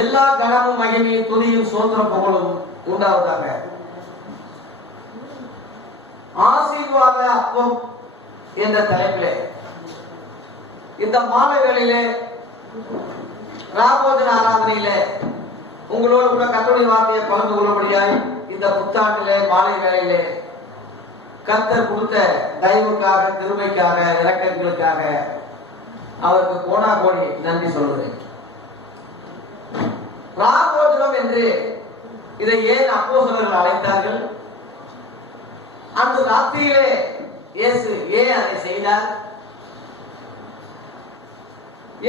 எல்லா கனமும் மகிமையும் துதியும் சோத்திர புகழும் உண்டாவதாக. ஆசீர்வாத அப்பம் என்ற தலைப்பிலே இந்த மாலைகளிலே ராபோஜன ஆராதனையிலே உங்களோடு கூட கர்த்தருடைய வார்த்தையை பகிர்ந்து கொள்ளும்படியாய் இந்த புத்தாண்டிலே மாலை வேளையிலே கர்த்தர் கொடுத்த தயவுக்காக, கிருபைக்காக, இரக்கங்களுக்காக அவருக்கு கோடா கோடி நன்றி சொல்கிறேன். ராபோஜனம் என்று இதை ஏன் அப்போஸ்தலர்கள் அழைத்தார்கள்? அன்று ராத்திரியிலே இயேசு ஏன் அதை செய்தார்?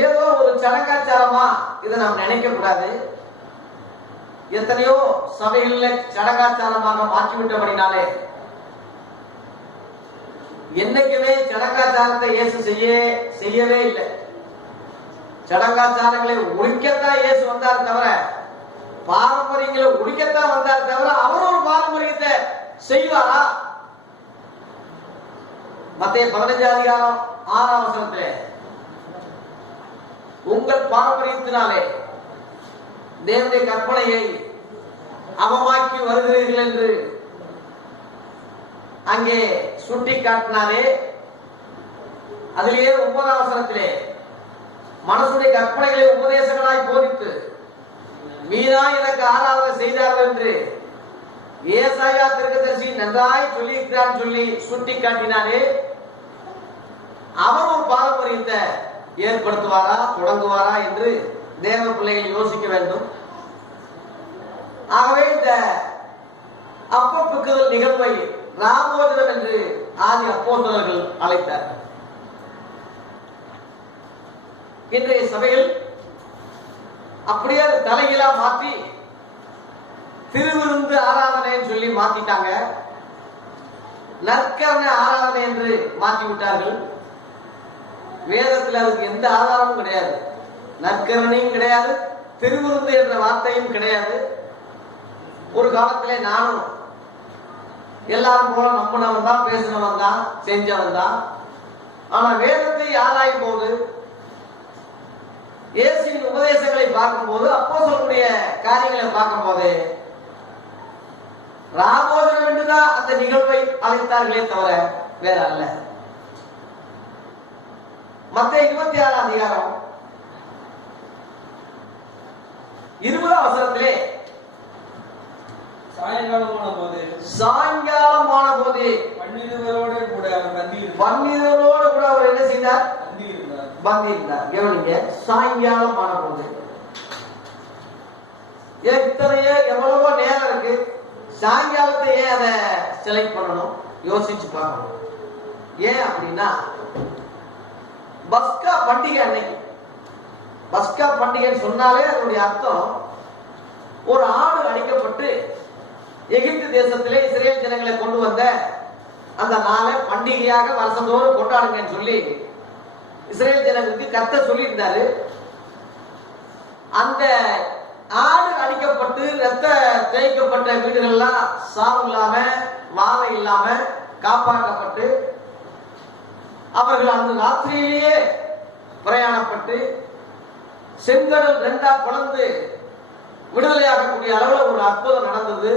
ஏதோ ஒரு சடங்காச்சாரமா இதை நாம் நினைக்க கூடாது. எத்தனையோ சபைகளில் சடங்காச்சாரமாக மாற்றிவிட்டபடினாலே என்னைக்குமே சடங்காச்சாரத்தை இயேசு செய்யவே இல்லை. சடங்காச்சாரங்களை ஒழிக்கத்தான் இயேசு வந்தார் தவிர, பாரம்பரியங்களை ஒழிக்கத்தான் வந்தார் தவிர, அவர் ஒரு பாரம்பரியத்தை செய்வாரா? மத்தேயு 15 அதிகாரம் 6ஆம் வசனத்திலே உங்கள் பாரம்பரியத்தினாலே தேவனுடைய கற்பனையை அவமாக்கி வருகிறீர்கள் என்று அங்கே சுட்டி காட்டினாரே. அதிலேயே 9ஆம் வசனத்திலே மனசுடைய கற்பனைகளை உபதேசங்களாய் போதித்து மீனா எனக்கு ஆராதனை செய்தார்கள் என்று ஏசாயா தீர்க்கதரிசி நன்றாய் சொல்லியிருக்கிறான் சொல்லி சுட்டி காட்டினாரே. அவர் ஒரு பாரம்பரியத்தை ஏற்படுத்துவாரா, தொடங்குவாரா என்று தேவ பிள்ளைகள் யோசிக்க வேண்டும். ஆகவே இந்த அப்பப்புக்குதல் நிகழ்வை ராபோஜனம் என்று ஆதி அப்போஸ்தலர்கள் அழைத்தார்கள். இன்றைய சபையில் அப்படியே அது தலைகீழா மாற்றி திருவிருந்து ஆராதனை சொல்லி மாத்திட்டாங்க. நற்கரணை ஆராதனை என்று மாற்றி விட்டார்கள். வேதத்தில் அதுக்கு எந்த ஆதாரமும் கிடையாது. நற்கரணையும் கிடையாது, திருவிருந்து என்ற வார்த்தையும் கிடையாது. ஒரு காலத்திலே நானும் எல்லாரும் போல நம்பினவன் தான், பேசினவன் தான், செஞ்சவன் தான். ஆனா வேதத்தை ஆராயும் போது, இயேசுவின் உபதேசங்களை பார்க்கும் போது, அப்போஸ்தலருடைய காரியங்களை பார்க்கும் போது ராபோஜனம் என்றுதான் அந்த நிகழ்வை அழைத்தார்களே தவிர வேற அல்ல. மத்தேயு 26ஆம் அதிகாரம் 20ஆம் வசனத்திலே சாயங்காலமான போது பன்னிருவரோடு கூட அவர் என்ன செய்தார்? பந்தியிருந்தார். கவனிங்க, சாயங்காலமான போது. எவ்வளவோ நேரம் இருக்கு, சாயங்காலத்தை ஏன் அதை செலக்ட் பண்ணணும்? யோசிச்சு பார்க்கணும். ஏன் அப்படின்னா, பஸ்கா பண்டிகை அன்னைக்கு, பஸ்கா பண்டிகைன்னு சொன்னாலே அதனுடைய அர்த்தம் ஒரு ஆடு அடிக்கப்பட்டு எகிப்து தேசத்திலே இஸ்ரேல் ஜனங்களை கொண்டு வந்த அந்த நாளை பண்டிகையாக வருஷந்தோறும் கொண்டாடுங்கன்னு சொல்லி இஸ்ரேல் ஜனங்களுக்கு கர்த்தர் சொல்லி இருந்தாரு. அந்த ஆடு அடிக்கப்பட்டு ரத்த தேய்க்கப்பட்ட வீடுகள்லாம் சாவு இல்லாம, வாழை இல்லாம காப்பாற்றப்பட்டு அவர்கள் அந்த ராத்திரியிலேயே பிரயாணப்பட்டு செங்கடல் 2ஆ பிளந்து விடுதலையாகக்கூடிய அளவுல ஒரு அற்புதம் நடந்தது.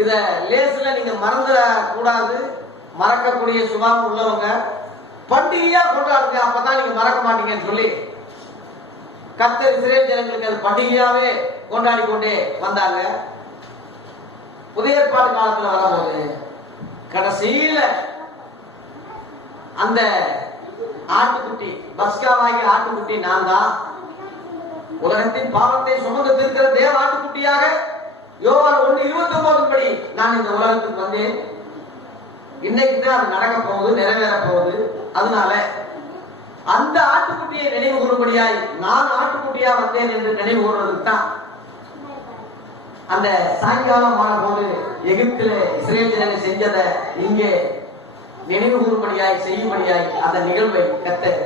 இத லேசில நீங்க மறந்துட கூடாது. மறக்கக்கூடிய சுபாவம் உள்ளவங்க பண்டிகையா கொண்டாடுங்க, அப்பதான் நீங்க மறக்க மாட்டீங்கன்னு சொல்லி கர்த்தர் இஸ்ரேல் ஜனங்களுக்கு அது பண்டிகையாவே கொண்டாடி கொண்டே வந்தாங்க. புதிய ஏற்பாடு காலத்துல வரும்போது கடைசியில அந்த ஆட்டுக்குட்டி, பஸ்காவாகிய ஆட்டுக்குட்டி நான் தான், உலகத்தின் பாவத்தை சுமந்து தீர்க்கிற தேவ ஆட்டுக்குட்டியாக யோவான் 1:29 படி நான் இந்த உலகத்துக்கு வந்தேன். இன்னைக்கு தான் அது நடக்க போகுது, நிறைவேற போகுது. அதனால அந்த ஆட்டுக்குட்டியை நினைவு கூறும்படியாய் நான் ஆட்டுக்குட்டியா வந்தேன் என்று நினைவு கூறுவதற்கு தான் அந்த சாயங்காலம் ஆன போது எகிப்தில இஸ்ரேல் ஜனங்கள் செஞ்சதை இங்கே நினைவு கூறும்படியாய் செய்யும்படியாய் அந்த நிகழ்வை கர்த்தர்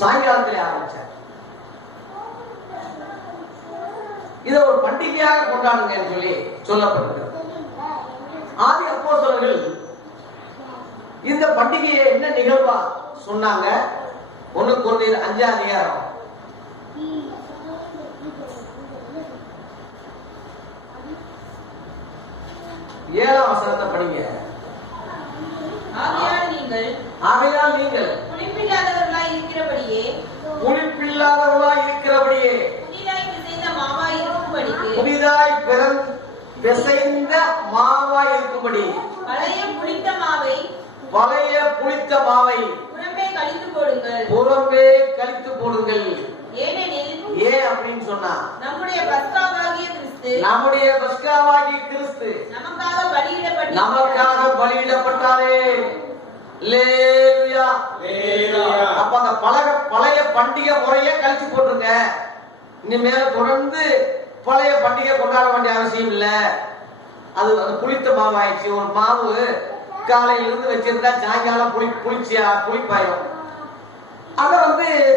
சாயங்காலத்திலே ஆரம்பிச்சார். இதை ஒரு பண்டிகையாக கொண்டாடுங்க சொல்லி சொல்லப்பட்டிருக்கிறது. ஆதி அப்போஸ்தலர்கள் இந்த பண்டிகையை என்ன நிகழ்வா சொன்னாங்க? 1 கொரிந்தியர் 5ஆம் அதிகாரம் 7ஆம் வசனத்தை படிங்க. ஆகையால் நீங்கள் புளிப்பில்லாதவர்களாய் இருக்கிறபடியே புதிதாய் பிசைந்த மாவாய் இருக்கும்படி பழைய புளித்த மாவை புறம்பே கழித்து போடுங்கள். ஏனெனில் ஏன் அப்படின்னு சொன்னா நம்முடைய பஸ்காவாகிய கிறிஸ்து நமக்காக பலியிடப்பட்டாரே. அல்லேலூயா. அப்ப அந்த பழைய பண்டிகை முறையே கழிச்சு போட்டுருங்க. இனிமேல தொடர்ந்து பழைய பண்டிகை கொண்டாட வேண்டிய அவசியம் இல்ல. அது புளித்த மாவு ஆயிடுச்சு. ஒரு மாவு காலையில இருந்து வச்சிருந்தா சாயங்காலம் புளிப்பாயிரும். அத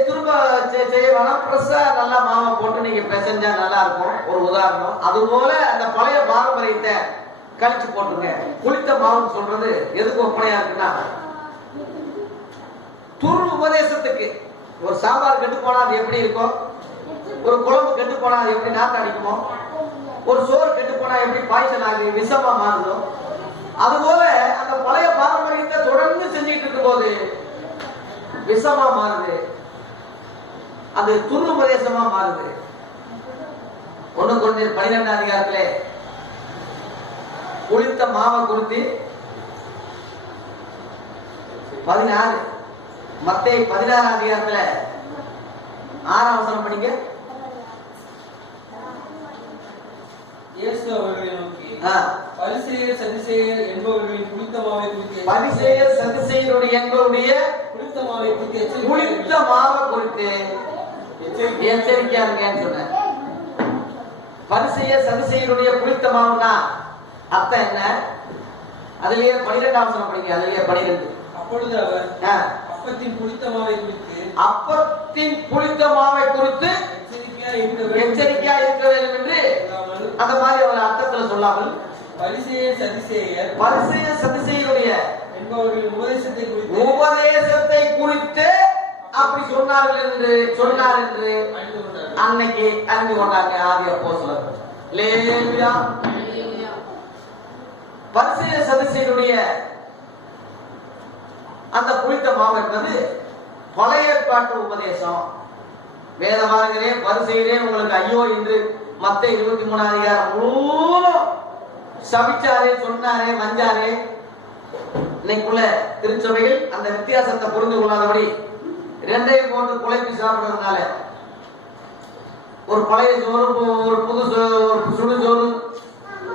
திரும்ப செய்ய வேணாம். ஃப்ரெஷ்ஷா நல்லா மாவை போட்டு நீங்க பிசைஞ்சா நல்லா இருக்கும். ஒரு உதாரணம். அதுபோல அந்த பழைய பாரம்பரியத்தை கழிச்சு போட்டுங்க. புளித்த மாவுன்னு சொல்றது எதுக்கு ஒப்பனையா இருக்குன்னா, துரு உபதேசத்துக்கு. ஒரு சாம்பார் கெட்டு போனா அது எப்படி இருக்கும், ஒரு குழம்பு கெட்டு போனா அது எப்படி நாக்கு அடிக்குமோ, ஒரு சோறு கெட்டு போனா எப்படி பாய்ச்சல் ஆகுது, விஷமா மாறுதோ, அதுபோல அந்த பழைய பாரம்பரியத்தை தொடர்ந்து செஞ்சுட்டு இருக்கும் போது விஷமா மாறுது, அது துரு உபதேசமா மாறுது. 1 கொரிந்தியர் 12ஆம் அதிகாரத்திலே புளித்த மாவை குறித்து 16, மத்தேயு 16ஆம் அதிகாரத்துல 6ஆம் வசனம் படிங்க. இயேசு அவர்களை நோக்கி, பரிசேயர் சதுசேயர் என்பவர்களின் புளித்த மாவை குறித்து எச்சரிக்கையா இருங்கன்னு சொன்னார். பரிசேயர் சதுசேயருடைய புளித்த மாவுனா அர்த்தம் என்ன? அதுலயே 12ஆம் வசனம் படிங்க. அதுலயே 12. அப்பொழுது அவர் அப்பத்தின் புளித்த மாவை குறித்து எச்சரிக்கையா இருக்க வேண்டும் என்று அந்த மாதிரி ஒரு அர்த்தத்துல சொல்லாமல் பரிசேயர் சதுசேயருடைய என்பவர்களின் உபதேசத்தை குறித்து அப்படி சொன்னார் என்று அன்னைக்கு அறிந்து கொண்டாங்க ஆதி அப்போஸ்தலர். அல்லேலூயா. பரிசேயர் சதுசேயருடைய அந்த புளித்த மாவு என்பது பழைய ஏற்பாட்டு உபதேசம். வேதபாரகரே பரிசேயரே உங்களுக்கு ஐயோ என்று மத்தேயு 23ஆம் அதிகாரம் முழுவதும் சபிச்சாரே, சொன்னாரே, வஞ்சாரே. இன்னைக்குள்ள திருச்சபையில் அந்த வித்தியாசத்தை புரிந்து கொள்ளாதபடி 2ஐயும் போட்டு குழைப்பி சாப்பிடுறதுனால ஒரு பழைய சோறு ஒரு புது சுடு சோறு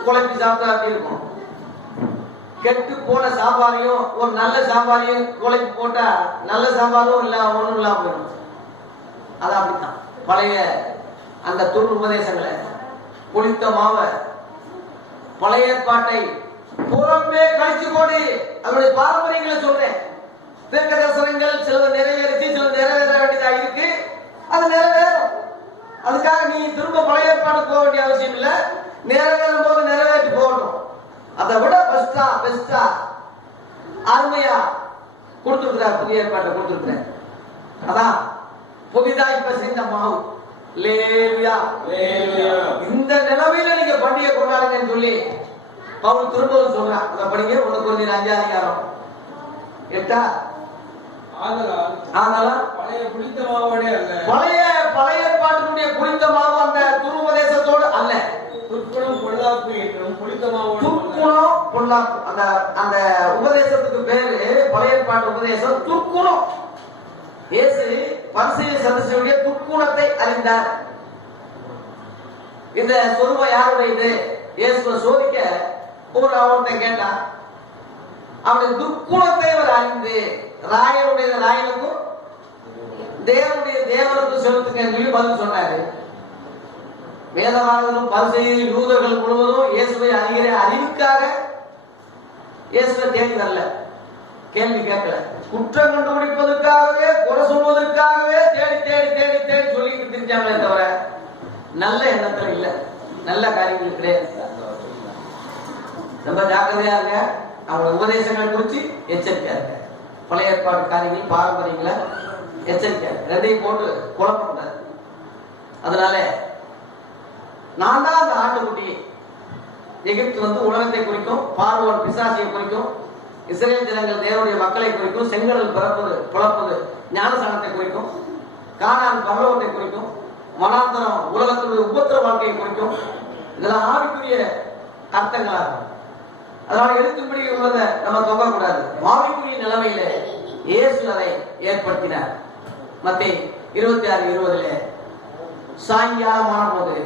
குழைப்பி சாப்பிட்டா அப்படி இருக்கும். கெட்டு போன சாம்பாரையும் ஒரு நல்ல சாம்பாரையும் குழைப்பி போட்டா நல்ல சாம்பாரும் இல்ல ஒண்ணும் இல்லாம போயிடும். அது அப்படித்தான் பழைய அந்த துரு உபதேசங்களை, புளித்த மாவை, பழைய ஏற்பாட்டை புறம்பே கழிச்சு போடு. அவருடைய பாரம்பரியங்களை சொல்றேன். தீர்க்க தரிசனங்கள் சிலது நிறைவேறிச்சு, சிலது நிறைவேற வேண்டியதா இருக்கு. அது நிறைவேறும். அதுக்காக நீ திரும்ப பழைய ஏற்பாடு போக வேண்டிய அவசியம் இல்ல. நிறைவேறும் போது நிறைவேற்றி போகணும். அதை விட பெஸ்டா அருமையா கொடுத்துருக்கிறார். புதிய ஏற்பாட்டை கொடுத்துருக்கிறேன். அதான் புதிதாய் பிசைந்த மாவு. அல்லேலூயா. இந்த நிலைமையில நீங்க பண்டிகை கொண்டாடுங்கன்னு சொல்லி பவுல் திரும்பவும் சொல்றான். அதை படிங்க. 1 கொரிந்தியர் 5ஆம் அதிகாரம் 8. ஆதலால் பழைய புளித்த மாவோட அல்ல, பழைய ஏற்பாட்டினுடைய புளித்த மாவு அந்த துருபதேசத்தோடு அல்ல. துர்க்குணம் பொல்லாப்பு என்றும் புளித்த மாவோடு துர்க்குணம் பொல்லாப்பு. அந்த உபதேசத்துக்கு பேரு பழைய ஏற்பாட்டு உபதேசம் துர்க்குணம். இயேசு பரிசேயர் சதுசேயருடைய துர்க்குணத்தை அறிந்தார். இந்த சொருப யாருடையது? இயேசுவை சோதிக்க ஒருத்தன் கேட்டான். அவனுடைய துர்க்குணத்தை அவர் அறிந்து ராயனுடைய ராயனுக்கும் தேவனுடைய தேவனுக்கும் செலுத்துங்க சொல்லி பதில் சொன்னாரு. வேதவாதரும் பரிசேயரும் யூதர்கள் முழுவதும் இயேசுவை அறிகிற அறிவுக்காக இயேசுவை தேடி வரல, கேள்வி கேட்கல. குற்றம் கண்டுபிடிப்பதற்காகவே, குறை சொல்வதற்காகவே தேடி தேடி தேடி தேடி சொல்லிட்டு தெரிஞ்சாங்களே தவிர நல்ல எண்ணத்துல இல்ல, நல்ல காரியங்கள் கிடையாது. ரொம்ப ஜாக்கிரதையா இருங்க. அவங்களோட உபதேசங்களை குறித்து எச்சரிக்கையா இருக்க. பழைய ஏற்பாடு காரியங்கள் பாரம்பரியங்களை எச்சரிக்கையா இருக்கு. 2ஐயும் போட்டு குழப்பக்கூடாது. அதனால நான் தான் அந்த ஆட்டுக்குட்டி எகிப்து வந்து உலகத்தை குறிக்கும், பார்வோன் பிசாசியை குறிக்கும், இஸ்ரேல் ஜனங்கள் தேவனுடைய மக்களை குறிக்கும், செங்கடல் பிளப்பது ஞானசானத்தை குறிக்கும், கானான் பரலோகத்தை குறிக்கும், மனாந்தரம் உலகத்தினுடைய உபத்திர வாழ்க்கையை குறிக்கும். இதெல்லாம் ஆவிக்குரிய அர்த்தங்களா இருக்கும். அதனால எழுத்துப்படி உள்ளதை நம்ம தொங்கக்கூடாது. ஆவிக்குரிய நிலைமையில இயேசு அதை ஏற்படுத்தினார். மத்தேயு 26:20 சாயங்காலமான போது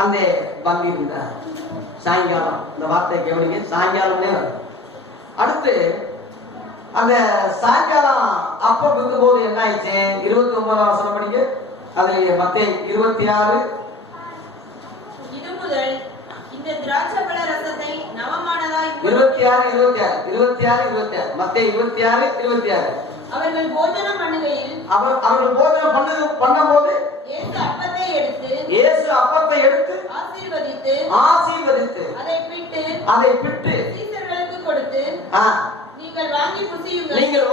அந்த பங்கி இருந்தார். சாயங்காலம், இந்த வார்த்தை கவனிங்க, சாயங்காலமே வரும். அடுத்து அந்த சாயங்காலம் அப்ப விற்கும் போது என்ன ஆயிடுச்சு? 29ஆம் வசனம் படிங்க. அதுல மத்தேயு 26. இது முதல் இந்த திராட்சைப்பழ ரசத்தை நவமானதாய் 26 மத்தேயு 26:26. அவர்கள் போஜனம் பண்ணுகையில் அவர்கள் போஜனம் பண்ணும்போது இயேசு அப்பத்தை எடுத்து ஆசீர்வதித்து அதை பிட்டு சீசர்களுக்கு கொடுத்து, நீங்கள்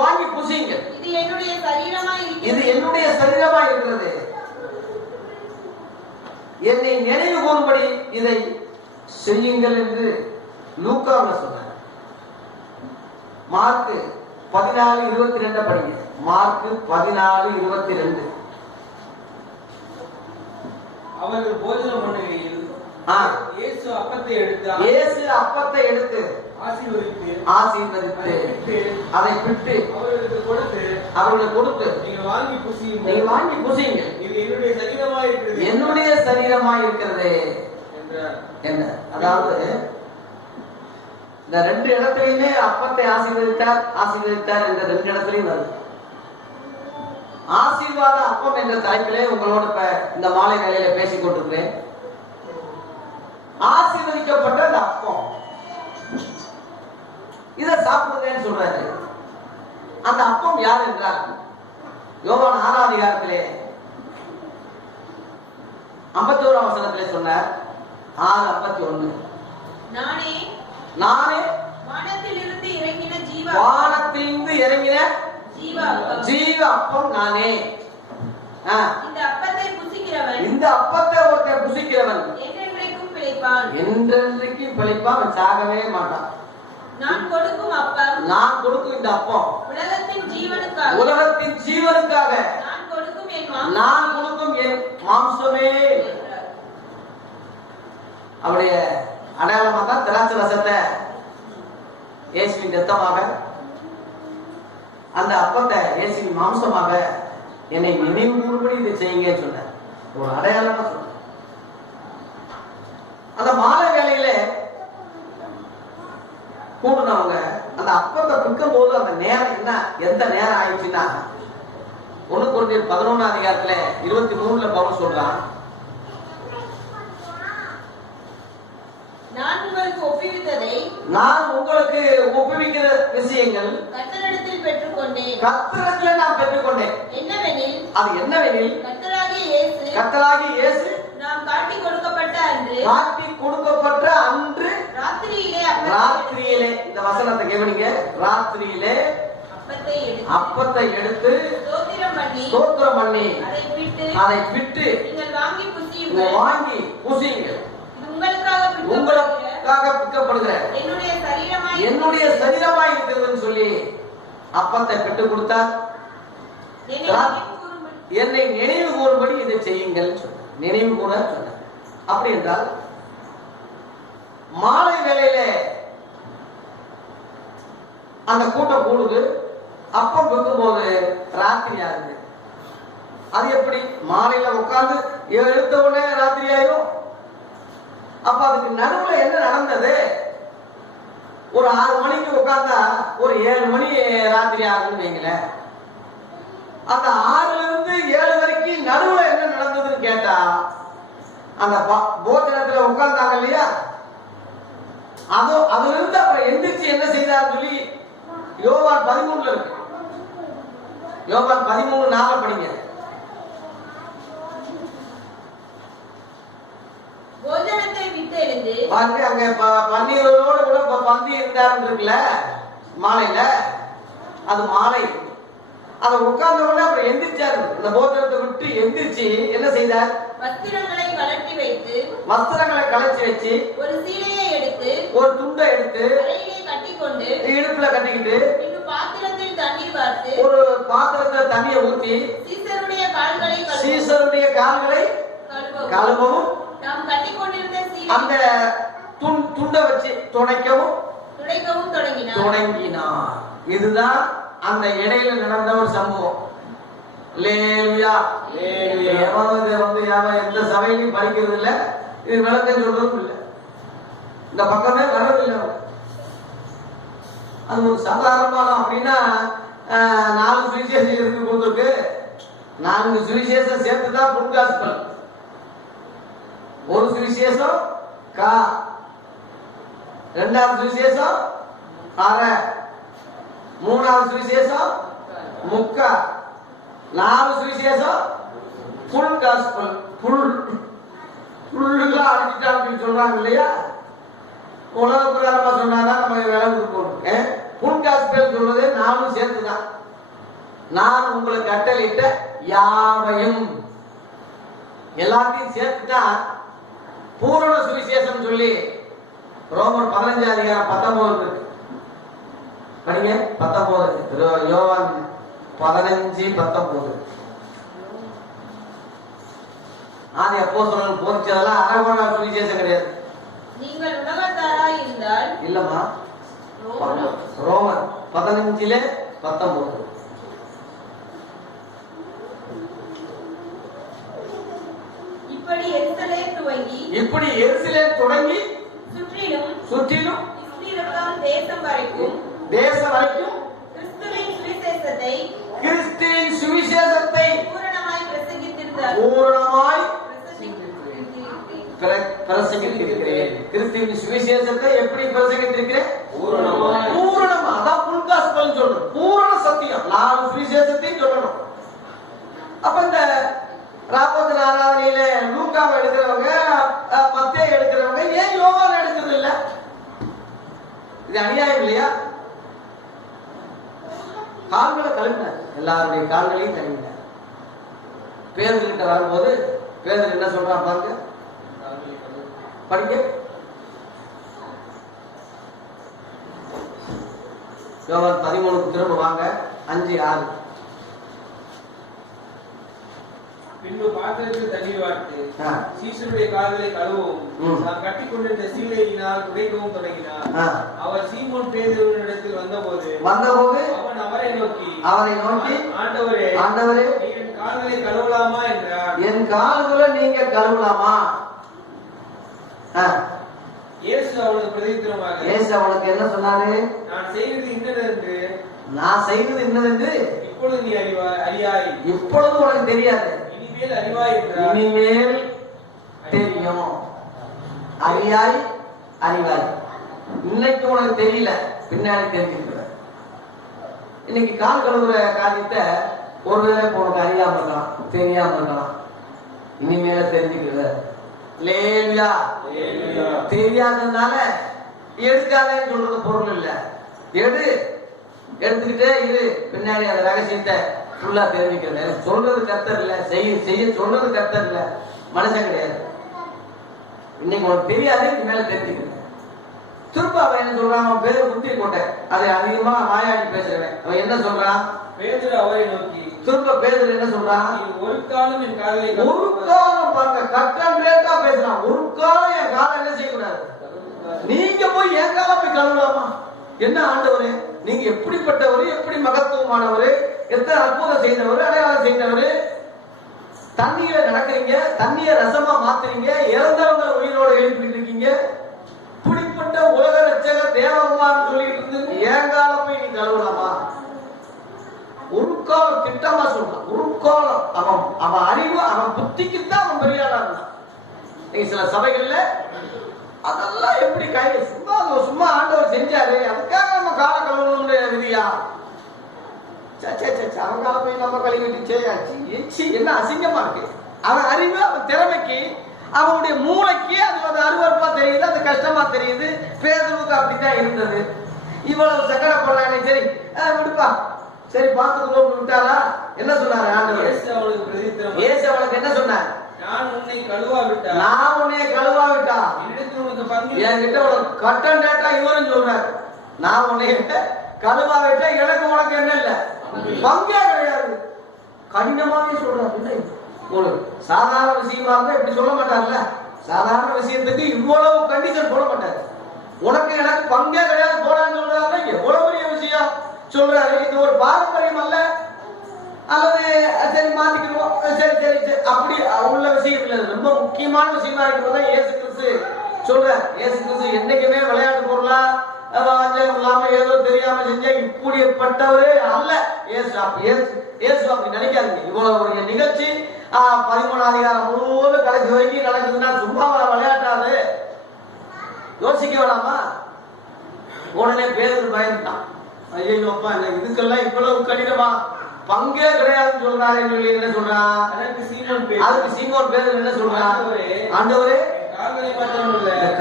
வாங்கி புசியுங்கள். இது என்னுடைய சரீரமாய் இருக்கிறது. என்னை நினைவு கூறும்படி இதை செய்யுங்கள் என்று லூக்காவில் சொன்னார். மார்க்கு 14:22 படிங்க. மார்க்கு 14:22. அவர்கள் போஜனம் பண்ணுகையில் இயேசு அப்பத்தை எடுத்து ஆசீர்வதித்து அதை பிட்டு அவர்களுக்கு கொடுத்து நீங்கள் வாங்கி புசியுங்கள். இது என்னுடைய சரீரமாய் இருக்கிறது என்ன. அதாவது இந்த ரெண்டு இடத்துலயுமே அப்பத்தை ஆசீர்வதித்தார் என்ற ரெண்டு இடத்துலயும் வருது. ஆசீர்வாத அப்பம் என்ற தலைப்பிலே உங்களோடு இப்ப இந்த மாலை வேளையில பேசிக் கொண்டிருக்கிறேன். ஆசீர்வதிக்கப்பட்ட அந்த அப்பம் இதை சாப்பிடுறேன்னு சொல்றாரு. அந்த அப்பம் யார் என்றால் யோவான் 6ஆம் அதிகாரத்திலே 51ஆம் வசனத்திலே சொன்னார். 6:51. நானே வானத்திலிருந்து இறங்கின ஜீவ அப்பம் நானே. இந்த அப்பத்தை ஒருத்தர் புசிக்கிறவன் என்றென்றைக்கும் பிழைப்பான், அவன் சாகவே மாட்டான். நான் கொடுக்கும் இந்த அப்பம் உலகத்தின் ஜீவனுக்காக நான் கொடுக்கும் என் மாம்சமே. அவருடைய அடையாளமா தான் திராட்சை ரசத்தை இயேசுவின் ரத்தமாக, அந்த அப்பத்தை இயேசுவின் மாம்சமாக என்னை நினைவு கூறும்படி இதை செய்யுங்க சொன்ன ஒரு அடையாளமா சொன்ன. அந்த மாலை வேளையில கூடுனவங்க அந்த அப்பத்தை பிற்கும் போது அந்த நேரம் என்ன, எந்த நேரம் ஆயிடுச்சுன்னா 1 கொரிந்தியர் 11ஆம் அதிகாரத்துல 23 பவுல் சொல்றான், நான் உங்களுக்கு ஒப்புவிக்கிற விஷயங்கள் கர்த்தரிடத்தில் நான் பெற்றுக்கொண்டேன். அது என்னவெனில் கர்த்தராகிய இயேசு நாம் காட்டி கொடுக்கப்பட்ட அன்று ராத்திரியிலே இந்த வசனத்தை கவனிங்க. ராத்திரியிலே அப்பத்தை எடுத்து ஸ்தோத்திரம் பண்ணி அதை பிட்டு வாங்கி புசியுங்கள். உங்களுக்காக பிற்கப்படுகிற என்னுடைய சரீரமாய் இருக்கிறதுன்னு சொல்லி அப்பத்தை பிட்டு கொடுத்தார். என்னை நினைவு கூறும்படி இதை செய்யுங்கள் சொன்னார். நினைவு கூற சொன்னார். அப்படி என்றால் மாலை வேளையில அந்த கூட்டம் கூடுது. அப்பம் வைக்கும் போது ராத்திரி ஆகுது. அது எப்படி? மாலையில உட்கார்ந்து எழுத்த உடனே ராத்திரி ஆயிரும். அப்ப அதுக்கு நடுவுல என்ன நடந்தது? ஒரு 6 மணிக்கு உட்கார்ந்தா ஒரு 7 மணி ராத்திரி ஆகுதுன்னு வைங்களேன். அந்த 6ல இருந்து 7 வரைக்கும் நடுவுல என்ன நடந்ததுன்னு கேட்டா, அந்த போஜனத்துல உட்கார்ந்தாங்க இல்லையா, அதுல இருந்து அப்புறம் எந்திரிச்சு என்ன செய்தார் சொல்லி யோவான் 13 இருக்கு. யோவான் 13:4 படிங்க. போஜனத்தை விட்டு எழுந்து அங்க பன்னீரோடு கூட பந்தி இருந்தாருன்னு இருக்குல்ல மாலையில, அது மாலை. அதை உட்கார்ந்த உடனே அப்புறம் எந்திரிச்சாரு. இந்த போஜனத்தை விட்டு எந்திரிச்சு என்ன செய்தார்? வஸ்திரங்களை கழற்றி வைத்து வஸ்திரங்களை கலைச்சு வச்சு ஒரு சீலையை எடுத்து ஒரு துண்டை எடுத்து அறையிலே கட்டிக்கொண்டு இடுப்புல கட்டிக்கிட்டு பின்பு பாத்திரத்தில் தண்ணீர் வார்த்து ஒரு பாத்திரத்துல தண்ணியை ஊத்தி சீசருடைய கால்களை சீசருடைய கால்களை கழுவவும் நாம் கட்டிக்கொண்டிருந்த அந்த துண்டை வச்சு துடைக்கவும் தொடங்கினார். இதுதான் அந்த இடையில நடந்த ஒரு சம்பவம். லேலுயா எந்த சபையிலையும் படிக்கிறது இல்ல, இது விளக்கம் சொல்றதும் இல்ல, இந்த பக்கமே வர்றதில்லை. அது ஒரு சாதாரணமான அப்படின்னா 4 சுவிசேஷம் இருக்கு கொடுத்துருக்கு. 4 சுவிசேஷம் சேர்த்துதான் புட்காஸ்பல். ஒரு சுவிசேஷம் கா, 2வது சுவிசேஷம் அரை, 3வது சுவிசேஷம் முக்கா, 4 சுவிசேஷம் புல் காஸ்பல். புல்லுலாம் அடிச்சுட்டான்னு சொல்றாங்க இல்லையா, உலக பிரகாரமா சொன்னாதான் நம்ம வேலை கொடுக்கணும். புல் காஸ்பல் சொல்றது 4 சேர்த்துதான். நான் உங்களுக்கு கட்டளையிட்ட யாவையும் எல்லாத்தையும் சேர்த்துதான் பூரண சுவிசேஷம் சொல்லி ரோமர் 15:19 படிங்க. 19 யோவான் 15:19. ஆதி அப்போஸ்தலர்கள் போதிச்சதெல்லாம் அரவண சுவிசேஷம் கிடையாது. நீங்கள் உலகத்தாராய் இருந்தால் இல்லம்மா, ரோமர் 15:19. இப்படி எருசலேம் தொடங்கி சுற்றிலும் தேசம் வரைக்கும் கிறிஸ்துவின் சுவிசேஷத்தை பூரணமாய் பிரசங்கித்திருக்கிறேன். கிறிஸ்துவின் சுவிசேஷத்தை எப்படி பிரசங்கித்திருக்கிறேன்? பூரணமா. அதான் புல் காஸ்பல் சொல்லணும், பூரண சத்தியம். 4 சுவிசேஷத்தையும் சொல்லணும். அப்ப இந்த ராப்போஜன ஆராதனையில லூக்காவை எடுக்கிறவங்க, மத்தேயை எடுக்கிறவங்க ஏன் யோவான் எடுக்கிறது இல்ல? இது அநியாயம் இல்லையா? கால்களை கழுவினார், எல்லாருடைய கால்களையும் கழுவினார். பேதர் கிட்ட வரும்போது பேதர் என்ன சொல்றான் பாருங்க, படிக்க. யோவான் 13 திரும்ப வாங்க, 5:6. பின்பு பாத்திரத்தில் தண்ணீர் வார்த்து சீசருடைய கால்களை கழுவவும் நான் கட்டிக்கொண்டிருந்த சீலையினால் துடைக்கவும் தொடங்கினார். அவர் சீமோன் பேதுருவினிடத்தில் வந்தபோது அவன் அவரை நோக்கி ஆண்டவரே என் கால்களை கழுவலாமா என்றார். என் கால்களை நீங்க கழுவலாமா? இயேசு அவனுக்கு பிரதித்திரமாக அவனுக்கு என்ன சொன்னாரு? நான் செய்தது இன்னதென்று இப்பொழுது நீ அறியாய். இப்பொழுது உனக்கு தெரியாது, இனிமேல் தெரியும். அறியாய் அறிவாய். இன்னைக்கு உனக்கு தெரியல, பின்னாடி தெரிஞ்சுக்கிற. இன்னைக்கு கால் கழுவுற காரியத்தை ஒருவேளை உனக்கு அறியாம இருக்கலாம், தெரியாம இருக்கலாம், இனிமேல தெரிஞ்சுக்கிற. லேலுயா. தெரியாததுனால எடுக்காதேன்னு சொல்றது பொருள் இல்ல. எடுத்துக்கிட்டே இரு, பின்னாடி அந்த ரகசியத்தை ஃபுல்லா தெரிஞ்சுக்கிறது. சொல்றது கர்த்தர் இல்ல, செய்ய சொல்றது கர்த்தர் இல்ல, மனுஷன் கிடையாது. இன்னைக்கு உனக்கு தெரியாது, மேல தெரிஞ்சுக்கிறேன். திரும்ப அவன் என்ன சொல்றான்? அவன் பேரு புத்தி கொண்ட, அதை அதிகமா மாயாடி பேசுறவன். அவன் என்ன சொல்றான்? பேதுரு அவரை நோக்கி, திரும்ப பேதுரு என்ன சொல்றான்? ஒரு காலம் என் காலை, ஒரு காலம் பாருங்க, கட்டம் ரேட்டா பேசுறான். ஒரு காலம் என் காலம் என்ன செய்யக்கூடாது? நீங்க போய் என் காலம் போய் கழுவலாமா? என்ன ஆண்டவரே, நீங்க எப்படிப்பட்டவரு, எப்படி மகத்துவமானவரு, எத்தனை அற்புதம் செய்தவரு, அடையாளம் செய்தவரு. தண்ணியில நடக்கிறீங்க, தண்ணிய ரசமா மாத்துறீங்க, இறந்தவங்க உயிரோடு எழுப்பிட்டு இருக்கீங்க. இப்படிப்பட்ட உலக ரட்சகர் தேவகுமார் சொல்லிட்டு இருந்து என் காலம் போய் நீ கழுவலாமா? ஒரு காலம் திட்டமா சொல்றான். ஒரு காலம் அவன் அறிவு, அவன் புத்திக்குத்தான் அவன் பெரியாளா இருந்தான். சில சபைகள்ல அதெல்லாம் எப்படி கை சும்மா ஆண்டவர் செஞ்சாரு, அதுக்காக நம்ம கால கழுவணும்னு விதியா? அவன் கால போய் நம்ம கழுவிட்டு என்ன அசிங்கமா இருக்கு. அவன் அறிவு, அவன் திறமைக்கு, அவனுடைய மூளைக்கு அது அருவருப்பா தெரியுது, அது கஷ்டமா தெரியுது. பேதுருக்கு அப்படித்தான் இருந்தது. இவ்வளவு சக்கரப்படுறானே, சரி விடுப்பா, சரி பார்த்துக்கிறோம் விட்டாரா? என்ன சொன்னாரு ஆண்டவர்? இயேசு அவனுக்கு பிரதித்திரம், இயேசு அவனுக்கு என்ன சொன்னார்? நான் உன்னை கழுவாவிட்டா, நான் உன்னை கழுவாவிட்டா என்னிடத்தில் உனக்கு பங்கு என்கிட்ட உனக்கு கட்டம் டேட்டா இவரும் சொல்றாரு. நான் உன்னை கழுவாவிட்டா எனக்கு உனக்கு என்ன இல்ல, பங்கே கிடையாது. கடினமாவே சொல்றாரு. என்ன ஒரு சாதாரண விஷயமா இருந்தா இப்படி சொல்ல மாட்டார்ல. சாதாரண விஷயத்துக்கு இவ்வளவு கண்டிஷன் போட மாட்டாரு. உனக்கு எனக்கு பங்கே கிடையாது போடான்னு சொல்றாருன்னா எவ்வளவு பெரிய விஷயம் சொல்றாரு. இது ஒரு பாரம்பரியம் அல்ல, அல்லது சரி மாத்திக்கிறோம், சரி சரி சரி அப்படி உள்ள விஷயம் இல்லை. ரொம்ப முக்கியமான விஷயமா இருக்கிறதா இயேசு கிறிஸ்து சொல்றார். இயேசு கிறிஸ்து என்னைக்குமே விளையாட்டு பொருளா வாஞ்சகம் இல்லாம ஏதோ தெரியாம செஞ்சா இப்படிப்பட்டவரே அல்ல இயேசு. இயேசு அப்படி நினைக்காதீங்க. இவ்வளவு ஒரு நிகழ்ச்சி 13ஆம் அதிகாரம் முழுவதும் கடைசி வரைக்கும் நடக்குதுன்னா சும்மா விளையாட்டாது. யோசிக்க வேணாமா? உடனே பேருக்கு பயந்துட்டான். ஐயோப்பா இதுக்கெல்லாம் இவ்வளவு கடினமா, பங்கே கிடையாதுன்னு சொல்றாரு சொல்லி என்ன சொல்றான்? அதுக்கு சீமோன் பேர் என்ன சொல்றான்? ஆண்டவரே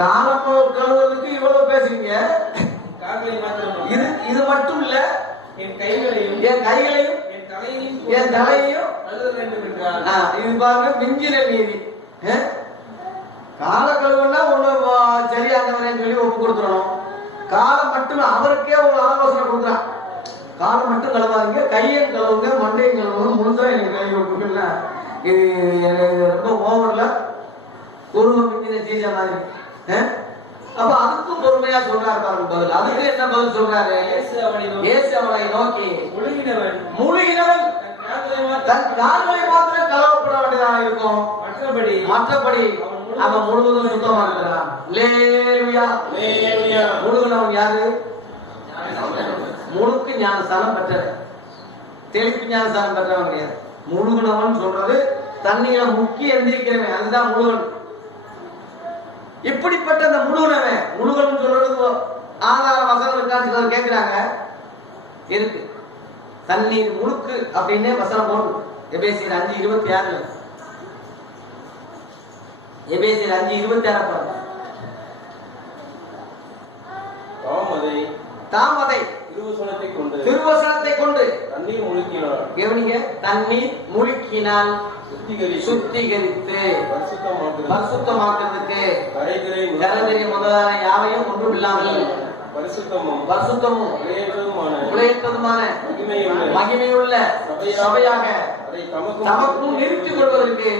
காலம் கழுவுறதுக்கு இவ்வளவு பேசுறீங்க, இது மட்டும் இல்ல என் கைகளையும் என் தலையையும் இது பாருங்க மிஞ்சின நீதி. கால கழுவுனா ஒண்ணு சரியானவரேன்னு சொல்லி ஒப்பு கொடுத்துடணும். காலம் மட்டும் அவருக்கே ஒரு ஆலோசனை கொடுக்குறான். காலம் மட்டும் கழுவாங்க, கையும் கழுவுங்க, மண்டையும் கழுவுங்க, முழுசா எனக்கு கழுவி கொடுக்கல. இது ரொம்ப ஓவர்ல உருவம் மிஞ்சின சீஜ மாதிரி. அப்ப அதுக்கும் பொறுமையா சொல்றாரு பாருங்க பதில். அதுக்கு என்ன பதில் சொல்றாரு? இயேசு அவனை நோக்கி முழுகினவன் தன் கால்களை மாத்திரம் கழுவப்பட வேண்டியதாக இருக்கும், மற்றபடி அவன் முழுவதும் சுத்தமா இருக்கிறான். லேலுயா. முழுகினவன் யாரு? முழுக்கு ஞானஸ்தானம் பெற்றவன், தெளிப்பு ஞானஸ்தானம் பெற்றவன் கிடையாது. முழுகினவன் சொல்றது தண்ணியில முக்கி எந்திரிக்கிறவன், அதுதான் முழுகன். இப்படிப்பட்ட அந்த முழுகனவன், முழுகன் சொல்றது ஆதார வசனம் இருக்கான்னு சிலர் கேட்கிறாங்க. இருக்கு, தண்ணீர் முழுக்கு அப்படின்னே வசனம் போடு. எபேசியர் 5:26. எபேசியர் 5:26 பாருங்க. தாம் அதை திருவசனத்தை கொண்டு தண்ணீர் முழுக்கினார். கவனிங்க, தண்ணீர் முழுக்கினால் சுத்திகரித்து பரிசுத்தமாக்குறதுக்கு கரைதிரை முதலான யாவையும் ஒன்றும் இல்லாமல் பரிசுத்தமும் உலகத்துமான மகிமையுள்ள சபையாக தமக்கும் நிறுத்திக் கொள்வதற்கு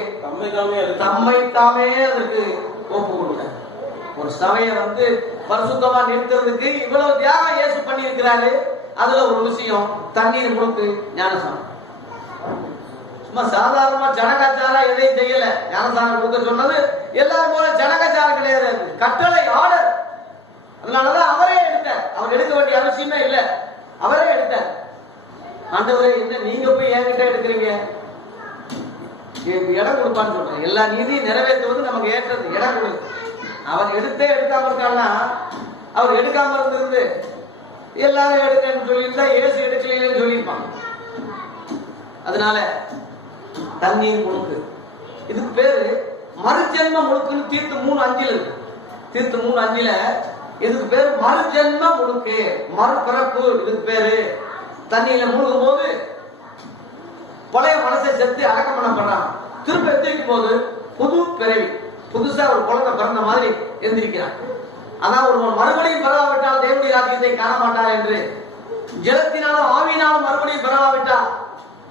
தம்மை தாமே அதற்கு ஒப்பு கொடுக்க. ஒரு சபையை பரிசுத்தமா நிறுத்துறதுக்கு இவ்வளவு தியாகம் இயேசு பண்ணி இருக்கிறாரு. அதுல ஒரு விஷயம் தண்ணீர் முழுக்கு ஞானசானம். சும்மா சாதாரணமா ஜனகச்சாரா எதையும் செய்யல. ஞானசானம் கொடுக்க சொன்னது எல்லாரும் போல ஜனகச்சாரம் கிடையாது, கட்டளை ஆர்டர். அதனாலதான் அவரே எடுத்தார். அவர் எடுக்க வேண்டிய அவசியமே இல்ல, அவரே எடுத்தார். ஆண்டவரே என்ன நீங்க போய் என்கிட்ட எடுக்கிறீங்க, இடம் கொடுப்பான்னு சொல்றேன். எல்லா நீதியும் நிறைவேற்றுவது நமக்கு ஏற்றது, இடம் கொடு. அவர் எடுத்தே எடுக்காம இருக்கான்னா, அவர் எடுக்காம இருந்திருந்து எல்லாரும் எடுக்கன்னு சொல்லியிருந்தா இயேசு எடுக்கலன்னு சொல்லியிருப்பாங்க. அதனால தண்ணீர் முழுக்கு, இதுக்கு பேரு மறுஜென்ம முழுக்குன்னு தீர்த்து 3:5 இருக்கு. தீர்த்து 3:5 இதுக்கு பேரு மறுஜென்ம முழுக்கு, மறுபிறப்பு. இதுக்கு பேரு தண்ணியில முழுகும் போது பழைய மனசை செத்து அடக்கம் பண்ணப்படுறான். திரும்ப எந்திரிக்கும் போது புது பிறவி, புதுசா ஒரு குழந்தை பிறந்த மாதிரி எந்திரிக்கிறான். அதான் ஒருவன் மறுபடியும் பெறாவிட்டால் தேவனுடைய ராஜ்யத்தை காண மாட்டார் என்று, ஜலத்தினாலும் ஆவியினாலும் மறுபடியும் பெறாவிட்டால்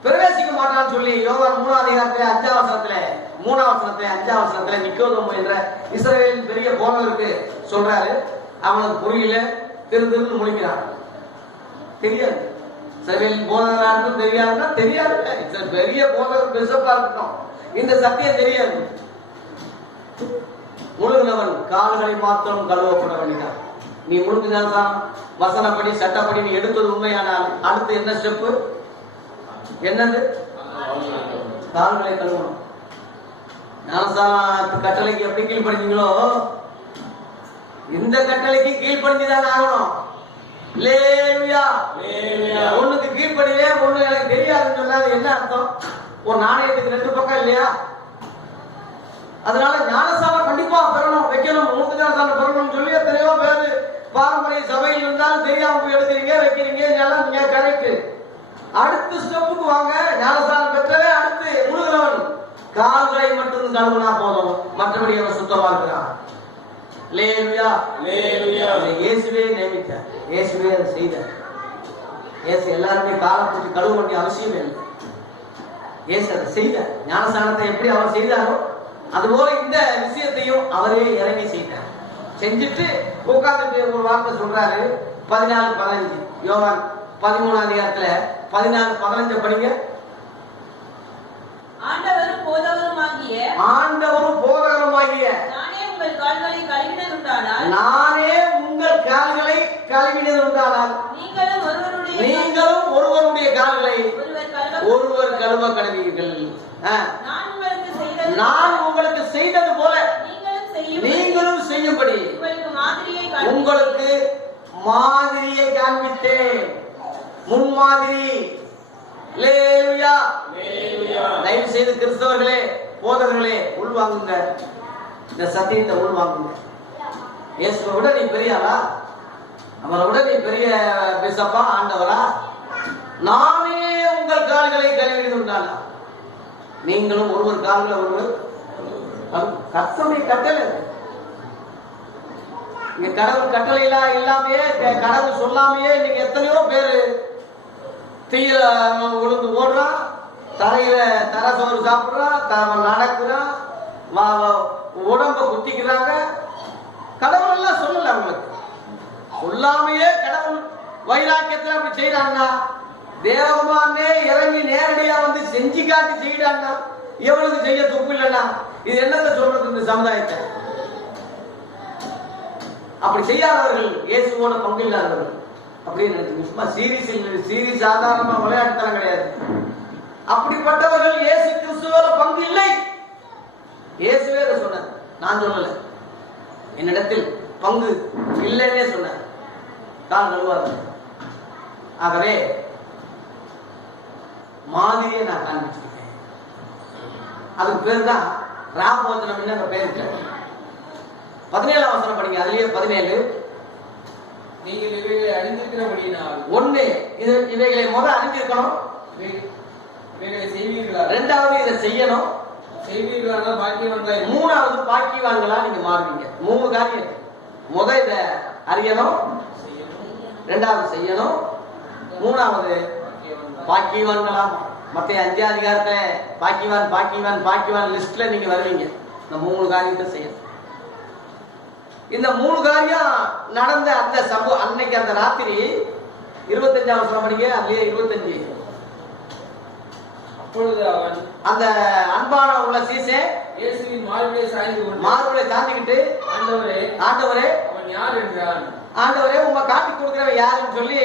பிரவேசிக்க மாட்டான்னு சொல்லி யோவான் 3ஆம் அதிகாரத்திலே 5ஆம் வசனத்திலே நிக்கோதேமு என்ற இஸ்ரவேலின் பெரிய போதகருக்கு சொல்றாரு. அவனுக்கு புரியல, திரு முழிக்கிறான். தெரியாது, இஸ்ரவேலின் போதகராக தெரியாதுன்னா தெரியாது. பெரிய போதகர் பிஷப்பா இருக்கட்டும், இந்த சத்தியம் தெரியாது. முழுகினவன் கால்களை மாத்திரம் கழுவப்பட வேண்டியதான். நீ முழுங்குதான் வசனப்படி சட்டப்படி நீ எடுத்தது உண்மையானால் அடுத்து என்ன ஸ்டெப்பு? என்னது? கால்களை கழுவணும். ஞானஸ்தானத்து கட்டளைக்கு எப்படி கீழ்படிஞ்சீங்களோ இந்த கட்டளைக்கு கீழ்படிஞ்சுதான் ஆகணும். லேவியா ஒண்ணுக்கு கீழ்படியே, ஒண்ணு எனக்கு தெரியாதுன்னு சொன்னாது என்ன அர்த்தம்? ஒரு நாணயத்துக்கு 2 பக்கம் இல்லையா? அதனால ஞானஸ்தானம் கண்டிப்பா பெறணும், வைக்கணும். ஞானஸ்தானம் பெறணும்னு சொல்லி எத்தனையோ பேரு பாரம்பரிய சபையில் இருந்தாலும் தெரியாம போய் எடுக்கிறீங்க, வைக்கிறீங்க. இதெல்லாம் நீங்க கரெக்ட். அடுத்த ஸ்டெப்புக்கு வாங்க. ஞானஸ்நானம் பெற்றவே அடுத்து முழுகிறவன் கால்களை மட்டும் கழுவுனா போதும், மற்றபடி அவன் சுத்தமா இருக்கிறான். அல்லேலூயா. இயேசுவே நியமித்தார், இயேசுவே அதை செய்தார். இயேசு எல்லாருமே காலை போட்டு கழுவ வேண்டிய அவசியம் இல்லை. இயேசு அதை செய்தார். ஞானஸ்நானத்தை எப்படி அவர் செய்தாரோ அதுபோல இந்த விஷயத்தையும் அவரே இறங்கி செய்தார். செஞ்சுட்டு உட்கார்ந்துட்டு ஒரு வார்த்தை சொல்றாரு. 14:15 யோவான் 13ஆம் அதிகாரத்துல 14:15 படிங்க. ஆண்டவரும் போதகருமாகிய நானே உங்கள் கால்களை கழுவினதுண்டானால் நீங்களும் ஒருவருடைய கால்களை ஒருவர் கழுவ கடவீர்கள். நான் உங்களுக்கு செய்தது போல நீங்களும் செய்யும்படி உங்களுக்கு மாதிரியை காண்பித்தேன். முன்மாதிரி. அல்லேலூயா. தயவு செய்து கிறிஸ்தவர்களே, போதகர்களே, உள்வாங்குங்க, இந்த சத்தியத்தை உள்வாங்குங்க. இயேசுவை விட நீ பெரியாளா? அவரை விட நீ பெரிய பிசப்பா, ஆண்டவரா? நானே உங்கள் கால்களை கழுவினதுண்டானா நீங்களும் ஒருவர் கால்களை ஒருவர். கர்த்தருடைய கட்டளை. இங்க கடவுள் கட்டளையிலா இல்லாமையே, கடவுள் சொல்லாமையே நீங்க எத்தனையோ பேரு தீயில உளுந்து ஓடுறான், தரையில தர சோறு சாப்பிடுறான், நடக்குறான், உடம்ப குத்திக்கிறாங்க. கடவுள் எல்லாம் சொல்லல, அவங்களுக்கு சொல்லாமையே கடவுள் வைராக்கியத்துல அப்படி செய்யறாங்கன்னா, தேவகுமாரனே இறங்கி நேரடியா வந்து செஞ்சு காட்டி செய்யறாங்கன்னா எவனுக்கு செய்ய துப்பு இல்லைன்னா இது என்னத்தை சொல்றது இந்த சமுதாயத்தை? அப்படி செய்யாதவர்கள் இயேசுவோட பங்கு இல்லாதவர்கள் அப்படின்னு சும்மா சீரியஸ் சாதாரண விளையாட்டுத்தனம் கிடையாது. அப்படிப்பட்டவர்கள் இயேசு கிறிஸ்துவோட பங்கு இல்லை. இயேசுவே அதை சொன்னார், நான் சொல்லல. என்னிடத்தில் பங்கு இல்லைன்னே சொன்னார். கால் கழுவார்கள். ஆகவே மாதிரியை நான் காண்பிச்சிருக்கேன். அதுக்கு பேர் தான் ராபோஜனம் பேர் இருக்கு. 17ஆம் வசனம் படிங்க. அதுலயே 17. நீங்கள் இவைகளை அறிந்திருக்கிறபடியினால் ஒண்ணு இவைகளை முதல் அறிஞ்சிருக்கணும், இவைகளை செய்வீர்களா? ரெண்டாவது இதை செய்யணும், செய்வீர்களா பாக்கியவான்களா? மூணாவது பாக்கியவான்களா நீங்க மாறுவீங்க. 3 காரியம். முதல் இதை அறியணும், ரெண்டாவது செய்யணும், மூணாவது பாக்கியவான்களா. மத்திய 5ஆம் அதிகாரத்துல பாக்கியவான் லிஸ்ட்ல நீங்க வருவீங்க. இந்த 3 காரியத்தை செய்யணும். இந்த 3 காரியம் நடந்த அந்த சம்பவம் அன்னைக்கு அந்த ராத்திரி 25ஆம் வசனம் படிங்க. அதுலயே 25. அப்பொழுது அவன் அந்த அன்பான உள்ள சீசே இயேசுவின் மார்பிலே சாய்ந்துகிட்டு ஆண்டவரே அவன் யார் என்றான். ஆண்டவரே உங்க காட்டி கொடுக்கிறவன் யாருன்னு சொல்லி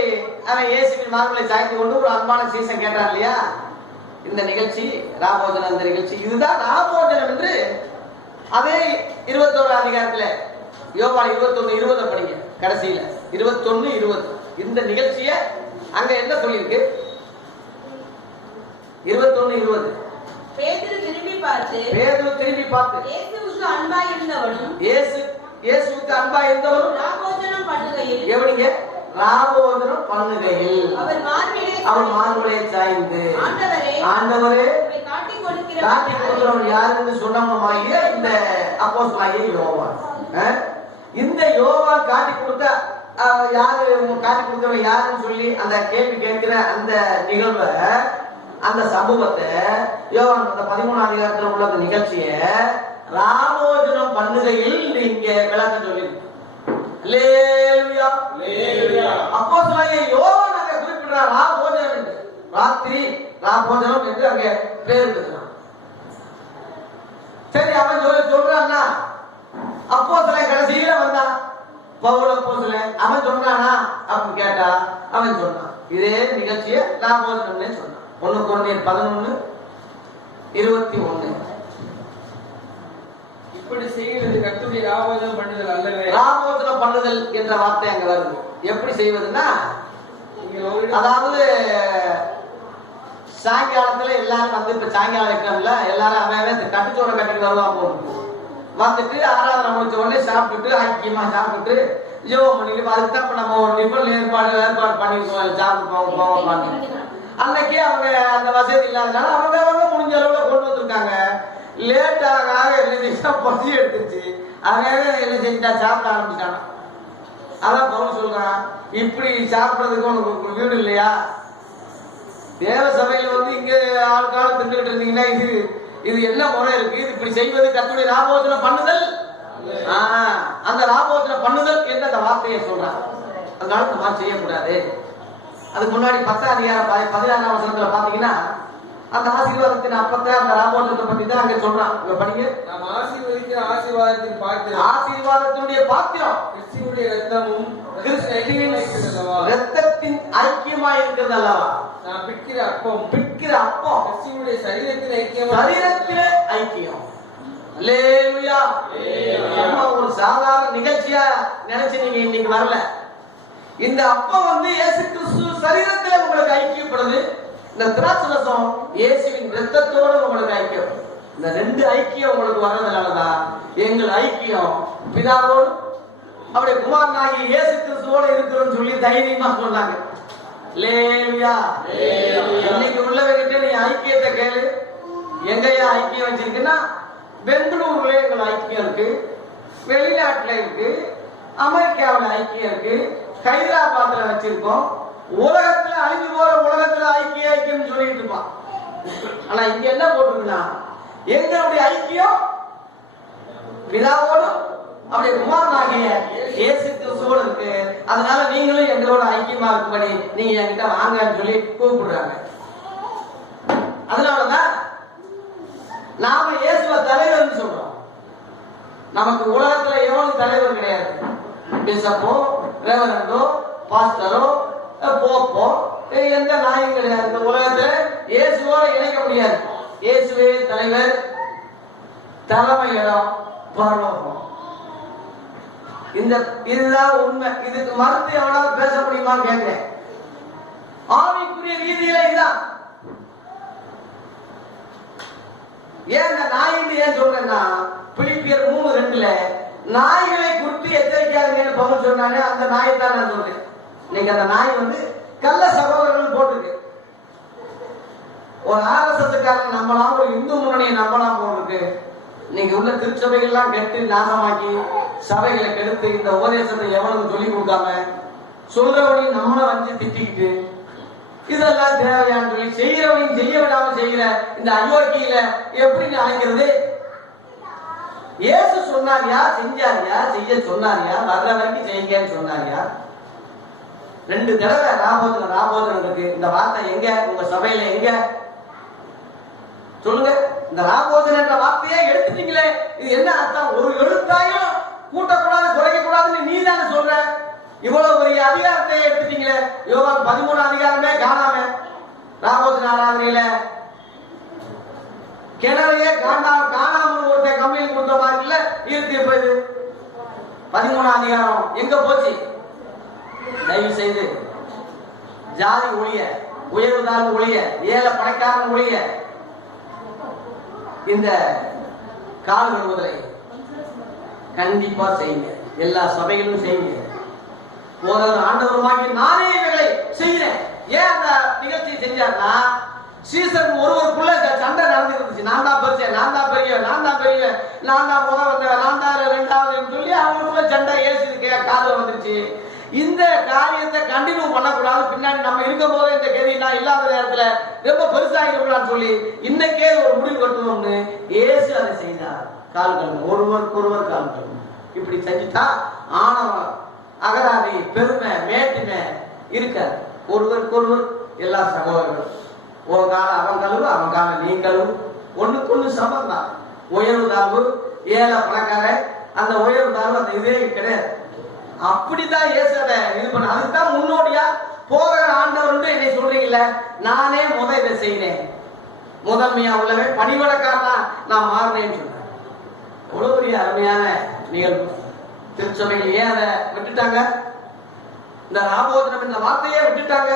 அவன் இயேசுவின் மார்பிலே சாய்ந்து கொண்டு ஒரு அன்பான சீசன் கேட்டான் இல்லையா? இந்த நிகழ்ச்சி ராபோஜனம். இந்த நிகழ்ச்சி இதுதான் ராபோஜனம் என்று அதே 21ஆம் அதிகாரத்துல யோவான் 21:20 படிங்க. கடைசியில 21:20 இந்த நிகழ்ச்சிய அங்க என்ன சொல்லியிருக்கு? 21:20 பேதுரு திரும்பி பார்த்து இயேசுவுக்கு அன்பாய் இருந்தவனும் ராபோஜனம் பண்ணுகையில் எப்படிங்க? ராபோஜனம் பண்ணுகையில் அவர் மார்பிலே சாய்ந்து ஆண்டவரே காட்டி கொடுக்கிறவன் யாருன்னு சொன்னவனுமாகிய இந்த அப்போஸ்தலனாகிய யோவான். இந்த யோவான் காட்டி கொடுத்த காட்டி கொடுத்தவன் யாருன்னு சொல்லி அந்த கேள்வி கேட்கிற அந்த நிகழ்வை, அந்த சம்பவத்தை யோவான் 13ஆம் அதிகாரத்தில் உள்ள அந்த நிகழ்ச்சிய ராபோஜனம் பண்ணுகையில் இங்க விளக்கம் சொல்லியிருக்கு. அல்லேலூயா. அப்போஸ்தலனாகிய யோவான் அங்க குறிப்பிடுறார் ராபோஜனம் என்று. ராத்திரி ராபோஜனம் என்று அங்க பேர் இருக்கிறான். சரி, அவன் சொல்றான்னா அப்போஸ்தலன் கடைசியில வந்தான். பவுல் அப்போஸ்தலன் அவன் சொன்னானா அப்படின்னு கேட்டா அவன் சொன்னான். இதே நிகழ்ச்சியை ராபோஜனம்னே சொன்னான். 1 கொரிந்தியர் 11:21. இப்படி செய்கிறது கர்த்தருடைய ராபோஜனம் பண்ணுதல் அல்லவே. ராபோஜனம் பண்ணுதல் என்ற வார்த்தை அங்க வருது. எப்படி செய்வதுன்னா, அதாவது சாயங்காலத்துல எல்லாரும் வந்து இப்ப சாயங்காலம் வைக்கிறோம்ல, எல்லாரும் அவன் கட்டுச்சோரை கட்டிட்டு வருவான் போட்டு வந்துட்டு ஆராதனை முடிச்ச உடனே சாப்பிட்டுட்டு ஐக்கியமா சாப்பிட்டுட்டு ஜெபம் பண்ணிட்டு அதுக்கு தான் நம்ம ஒரு நிபுணர் ஏற்பாடு பண்ணிருக்கோம். சாப்பிட்டு போவோம். அன்னைக்கே அவங்க அந்த வசதி இல்லாதனால அவங்க முடிஞ்ச அளவுல கொண்டு வந்திருக்காங்க. லேட்டாக என்ன செஞ்சா பசி எடுத்துருச்சு. அவங்க என்ன செஞ்சா சாப்பிட ஆரம்பிச்சிட்டாங்க. அதான் பவுல் சொல்றான், இப்படி சாப்பிடறதுக்கு உனக்கு வீடு இல்லையா? தேவ சபையில இங்க ஆளுக்கால தின்னுட்டு இருந்தீங்கன்னா இது என்ன முறை இருக்கு? இது இப்படி செய்வது கர்த்தருடைய ராபோஜன பண்ணுதல். அந்த ராபோஜன பண்ணுதல் என்ற அந்த வார்த்தையை சொல்றான். அதனால இந்த மாதிரி செய்யக்கூடாது. அதுக்கு முன்னாடி 10ஆம் அதிகாரம் 16ஆம் வசனத்துல பாத்தீங்கன்னா அந்த ஆசீர்வாதத்தின் அப்பத்தை அந்த ராபோஜனத்தை பத்தி தான் அங்க சொல்றான். இங்க படிங்க. நாம் ஆசீர்வதிக்கிற ஆசீர்வாதத்தின் பாத்திரம், ஆசீர்வாதத்தினுடைய பாத்திரம் கிறிஸ்துவுடைய இரத்தமும் இரத்தத்தின் ஐக்கியமா இருக்கிறது அல்லவா? நாம் பிற்கிற அப்பம் கிறிஸ்துவுடைய சரீரத்தின் ஐக்கியம். அல்லேலூயா. ஒரு சாதாரண நிகழ்ச்சியா நினைச்சு நீங்க இன்னைக்கு வரல. இந்த அப்பம் இயேசு கிறிஸ்து சரீரத்துல உங்களுக்கு ஐக்கியப்படுது. இந்த திராட்சை ரசம் இயேசுவின் இரத்தத்தோடு உங்களுக்கு ஐக்கியம். இந்த ரெண்டு ஐக்கியம் உங்களுக்கு வர்றதுனாலதான் எங்கள் ஐக்கியம் பிதாவோடு அவருடைய குமாரனாகி இயேசு கிறிஸ்துவோடு இருக்கிறோம்னு சொல்லி தைரியமா சொன்னாங்க. லேலுயா. இன்னைக்கு உள்ளவங்கிட்ட நீ ஐக்கியத்தை கேளு. எங்கயா ஐக்கியம் வச்சிருக்குன்னா, பெங்களூர்ல எங்கள் ஐக்கியம் இருக்கு, வெளிநாட்டுல இருக்கு, அமெரிக்காவில் ஐக்கியம் இருக்கு, ஹைதராபாத்ல வச்சிருக்கோம். உலகத்துல அழிஞ்சு போற உலகத்துல ஐக்கியம் சொல்லிட்டு இருப்பான். ஆனா இங்க என்ன போட்டிருக்குன்னா, எங்களுடைய ஐக்கியம் பிதாவோடு அவருடைய குமாரனாகிய இயேசு கிறிஸ்துவோடு இருக்கு. அதனால நீங்களும் எங்களோட ஐக்கியமா இருக்கும்படி நீங்க என்கிட்ட வாங்கன்னு சொல்லி கூப்பிடுறாங்க. அதனாலதான் நாம இயேசுவ தலைவர்னு சொல்றோம். நமக்கு உலகத்துல எவனும் தலைவர் கிடையாது. பிஷப்போ, ரெவரண்டோ, பாஸ்டரோ, போப்போ, எந்த நாயும் கிடையாது. இந்த உலகத்துல இயேசுவோட இணைக்க முடியாது. இயேசுவே தலைவர், தலைமை இடம் பரலோகம். இதுதான் உண்மை. இதுக்கு மறுத்து எவனாவது பேச முடியுமான்னு கேட்கிறேன். ஆவிக்குரிய ரீதியில இதுதான். ஏன் இந்த நாயின்னு ஏன் சொல்றேன்னா, பிலிப்பியர் 3:2 நாய்களை குறித்து எச்சரிக்காதீங்கன்னு பவுல் சொன்னானே, அந்த நாயை தான் நான் சொல்றேன். இன்னைக்கு அந்த நாய் கள்ள சகோதரர்கள் போட்டிருக்கு. ஒரு ஆர்எஸ்எஸ்காரன் நம்பலாம், ஒரு இந்து முன்னணியை நம்பலாம் போட்டிருக்கு. இன்னைக்கு உள்ள திருச்சபைகள் எல்லாம் கெட்டு நாசமாக்கி சபைகளை கெடுத்து இந்த உபதேசத்தை எவனுக்கு சொல்லி கொடுக்காம சொல்றவனையும் நம்மள திட்டிக்கிட்டு இதெல்லாம் தேவையான்னு சொல்லி செய்யறவனையும் செய்ய விடாம செய்கிற இந்த அயோக்கியில எப்படி அழைக்கிறது? இயேசு சொன்னாரியா, செஞ்சாரியா, செய்ய சொன்னாரியா, வர்ற வரைக்கும் செய்யுங்கன்னு சொன்னாரியா? 2 தடவை ராபோதனம் இருக்கு. இந்த வார்த்தை எங்க உங்க சபையில எங்க சொல்லுங்க? இந்த ராபோதனம் என்ற வார்த்தையே எடுத்துட்டீங்களே, இது என்ன அர்த்தம்? ஒரு எழுத்தாயும் கூட்டக்கூடாது, குறைக்க கூடாதுன்னு நீ தானே சொல்ற. இவ்வளவு பெரிய அதிகாரத்தை எடுத்துட்டீங்களே. யோவான் 13 அதிகாரமே காணாம, ராபோதன ஆராதனையில கிணறையே காணாம ஒருத்தன் கம்ப்ளைண்ட் கொடுத்த மாதிரி இல்ல இருக்கு. இப்ப இது 13 அதிகாரம் எங்க போச்சு? தயவு செய்து ஜாதி ஒழிய, உயர்வுதால் ஒழிய, ஏழை படைக்காரன் ஒழிய இந்த கால் கழுவுதலை கண்டிப்பா செய்யுங்க. எல்லா சபைகளும் செய்யுங்க. போதகர் ஆண்டவருமாகி நானே இவைகளை செய்கிறேன். ஏன் அந்த நிகழ்ச்சியை செஞ்சார்னா, சீசன் ஒருவருக்குள்ள சண்டை நடந்துட்டு இருந்துச்சு. நான் தான் பெருசேன், நான் தான் பெரியவன், நான் தான் பெரியவன், நான் தான் முதல் வந்தவன், நான் தான் 2வது சொல்லி அவங்களுக்குள்ள சண்டை ஏசுக்கு காதுல வந்துருச்சு. இந்த காரியத்தை கண்டினியூ பண்ணக்கூடாது. பின்னாடி நம்ம இருக்கும் போதே இந்த கேள்வி நான் இல்லாத நேரத்துல ரொம்ப பெருசாகிடக்கூடாதுன்னு சொல்லி இன்னைக்கே ஒரு முடிவு கட்டணும்னு ஏசு அதை செய்தார். கால்கள் ஒருவருக்கொருவர் கால்கள் இப்படி செஞ்சுட்டா ஆணவம், அகராதி, பெருமை, மேட்டிமை இருக்காது. ஒருவருக்கொருவர் எல்லா சகோதரர்களும். உன் கால அவன் கழுவு, அவன் கால நீ கழுவு. ஒண்ணுக்கு சமம் தான். உயர்வு தாழ்வு, ஏழை பணக்காரன், அந்த உயர்வு தாழ்வு அந்த இதே கிடையாது. அப்படித்தான் இயேசுவை இது பண்ண. அதுதான் முன்னோடியா போகிற ஆண்டவர் என்னை சொல்றீங்கல்ல, நானே இதை செய்யறேன். முதன்மையா உள்ளவன் பணிவடக்காரனா நான் மாறினேன்னு சொன்னேன். எவ்வளவு பெரிய அருமையான நிகழ்வு. திருச்சபையில் ஏன் அதை விட்டுட்டாங்க? இந்த ராபோதனம் இந்த வார்த்தையே விட்டுட்டாங்க.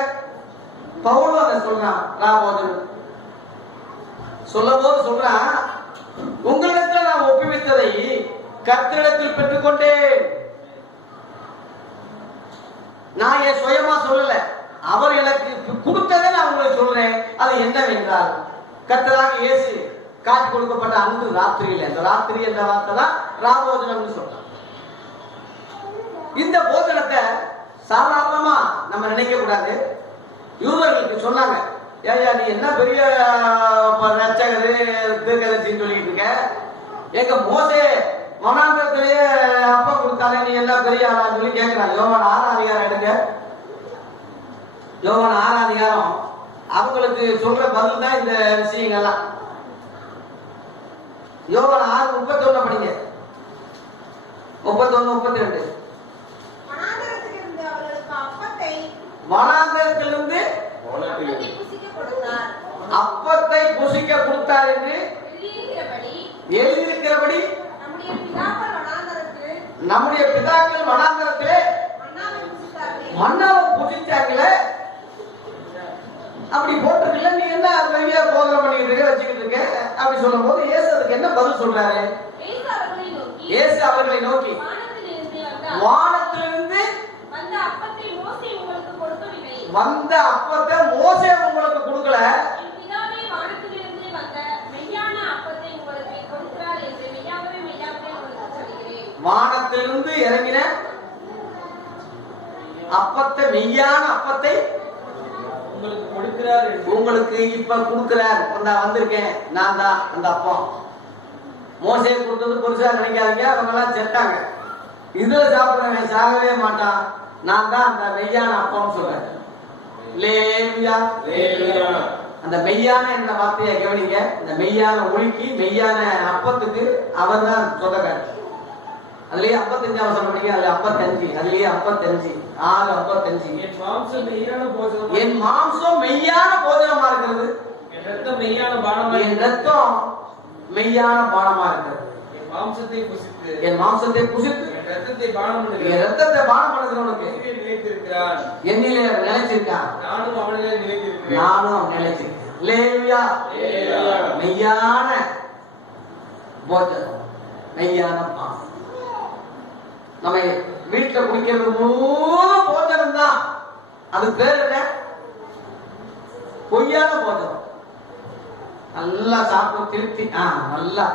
பவுலும் அதை சொல்றான். ராபோதனம் சொல்லும் போது சொல்றான், உங்களிடத்துல நான் ஒப்புவித்ததை கர்த்தரிடத்தில் பெற்றுக்கொண்டேன். நான் என் சுயமா சொல்லல, அவர் எனக்கு கொடுத்ததை நான் உங்களுக்கு சொல்றேன். அது என்னவென்றால், கர்த்தராக இயேசு காட்டி கொடுக்கப்பட்ட அன்று ராத்திரியில, அந்த ராத்திரி என்ற வார்த்தை தான் ராபோஜனம்னு சொல்றாங்க. இந்த போஜனத்தை சாதாரணமா நம்ம நினைக்க கூடாது. யூதர்களுக்கு சொன்னாங்க, ஏயா நீ என்ன பெரிய ரட்சகரு தீர்க்கதரிசின்னு சொல்லிட்டு இருக்க, எங்க மோசே வனாந்தரத்திலேயே அப்பா கொடுத்தாலே நீ என்ன பெரிய ஆளான்னு சொல்லி கேட்கிறான். யோவான் 6 அதிகாரம் எடுங்க. யோவான் 6 அதிகாரம் அவங்களுக்கு சொல்ற பதில் தான் இந்த விஷயங்கள்லாம். யோவான் 6:31 படிங்க. 31, 32. வனாந்தரத்திலிருந்து அப்பத்தை புசிக்க கொடுத்தார் என்று எழுதியிருக்கிறபடி நம்முடைய பிதாக்கள் வனாந்தரத்திலே மன்னாவை புசிச்சாங்களே, அப்படி போட்டிருக்கல, நீ என்ன பெரிய போதனை பண்ணிட்டு இருக்க வச்சுக்கிட்டு இருக்க அப்படி சொல்லும் போது இயேசு அதுக்கு என்ன பதில் சொல்றாரு? இயேசு அவர்களை நோக்கி, வானத்திலிருந்து வந்த அப்பத்தை மோசே உங்களுக்கு கொடுக்கல, வானத்திலிருந்து இறங்கின அப்பத்தை, மெய்யான அப்பத்தை உங்களுக்கு கொடுக்கிறார், உங்களுக்கு இப்ப கொடுக்கிறார். வந்திருக்கேன் நான் தான் அந்த அப்பம். மோசே கொடுத்தது பெருசா நினைக்காதீங்க, அவங்க எல்லாம் செத்தாங்க. இதுல சாப்பிடுறவன் சாகவே மாட்டான். நான் தான் அந்த மெய்யான அப்பம் சொல்றேன். அந்த மெய்யான என்ற வார்த்தையை கவனிங்க. இந்த மெய்யான ஒளிக்கு, மெய்யான அப்பத்துக்கு அவர் தான் சொந்தக்காரர். அதுலயே 55 வசனம் படிங்க. அதுல 55, அதுலயே 55, 6:55. என் மாம்சம் மெய்யான போஜனமா இருக்கிறது, என் ரத்தம் மெய்யான பானமா என் ரத்தம் மெய்யான பானமா இருக்கிறது. என் மாம்சத்தை புசித்து என் மாம்சத்தை புசித்து என் ரத்தத்தை பானம் என் ரத்தத்தை பானம் பண்ணுகிறவனுக்கு நிலைத்திருக்கிறான், என்னிலே நிலைச்சிருக்கான், நானும் அவனிலே நிலைத்திருக்கிறேன், நானும் அவன் நிலைச்சிருக்கேன். அல்லேலூயா. மெய்யான போஜனம், மெய்யான பானம். நம்ம வீட்டுல குடிக்கிறது மூணு போஜனம் தான். அது பேர் என்ன? பொய்யான போஜனம். நல்லா சாப்பிட்டோம், திருப்தி, நல்லா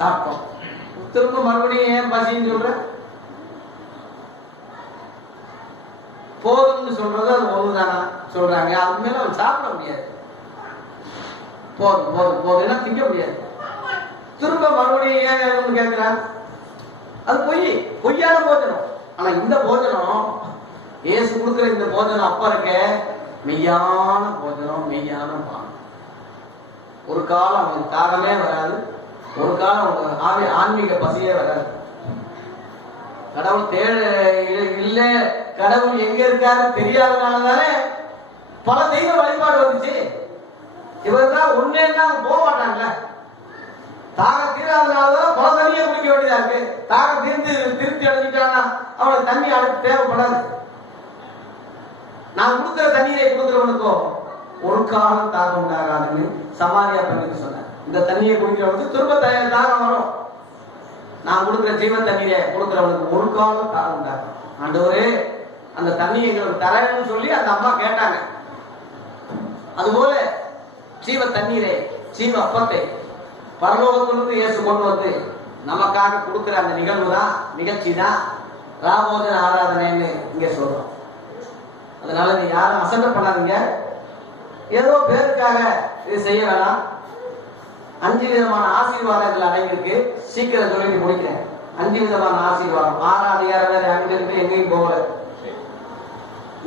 சாப்பிட்டோம், திரும்ப மறுபடியும் ஏன் பசின்னு சொல்ற? போதும்னு சொல்றது அது ஒண்ணுதானா சொல்றாங்க. அது மேல அவன் சாப்பிட முடியாது. போதும் போதும் போதும் திங்க முடியாது. திரும்ப மறுபடியும் ஏன் கேட்கிறான்? அது பொய்யான போஜனம். ஆனா இந்த போஜனம், இயேசு கொடுக்கிற இந்த போஜனம் அப்ப இருக்க மெய்யான போஜனம், மெய்யான பானம். ஒரு காலம் அவனுக்கு தாகமே வராது, ஒரு காலம் ஆன்மீக பசியே வராது. கடவுள் இல்ல, கடவுள் எங்க இருக்காரு தெரியாதனாலதானே பல தெய்வ வழிபாடு வந்துச்சு. இவர் தான் ஒன்னேன்னா போக மாட்டாங்கல்ல. தாக தீராதனாலதான் பல தண்ணியை குடிக்க வேண்டியதா இருக்கு. தாக திருப்தி அடைஞ்சிட்டான்னா அவனுக்கு தண்ணி அடுத்து தேவைப்படாது. நான் கொடுக்கிற தண்ணீரை கொடுக்கிறவனுக்கோ ஒரு காலம் தாகம் உண்டாகாதுன்னு சமாரியா பெண்ணுக்கு சொன்னேன். இந்த தண்ணியை குடிக்கிறவனுக்கு திரும்ப தாகம் வரும். நான் கொடுக்கிற ஜீவன் தண்ணீரை கொடுக்கிறவனுக்கு ஒரு காலம் தாகம் உண்டாகும். ஆண்டவரே அந்த தண்ணி எங்களுக்கு தரணும்னு சொல்லி அந்த அம்மா கேட்டாங்க. அதுபோல ஜீவ தண்ணீரை, ஜீவ அப்பத்தை பரலோகத்திலிருந்து இயேசு கொண்டு வந்து நமக்காக கொடுக்கிற அந்த நிகழ்ச்சி தான் ராபோஜன ஆராதனைன்னு இங்க சொல்றோம். அதனால நீ யாரும் அசட்டை பண்ணாதீங்க. ஏதோ பேருக்காக இது செய்ய வேணாம். 5 விதமான ஆசீர்வாதங்கள் அடங்கியிருக்கு. சீக்கிரம் சொல்லி முடிக்கிறேன். 5 விதமான ஆசீர்வாதம். 6 அதிகாரம் அங்கிருந்து எங்கேயும் போகல.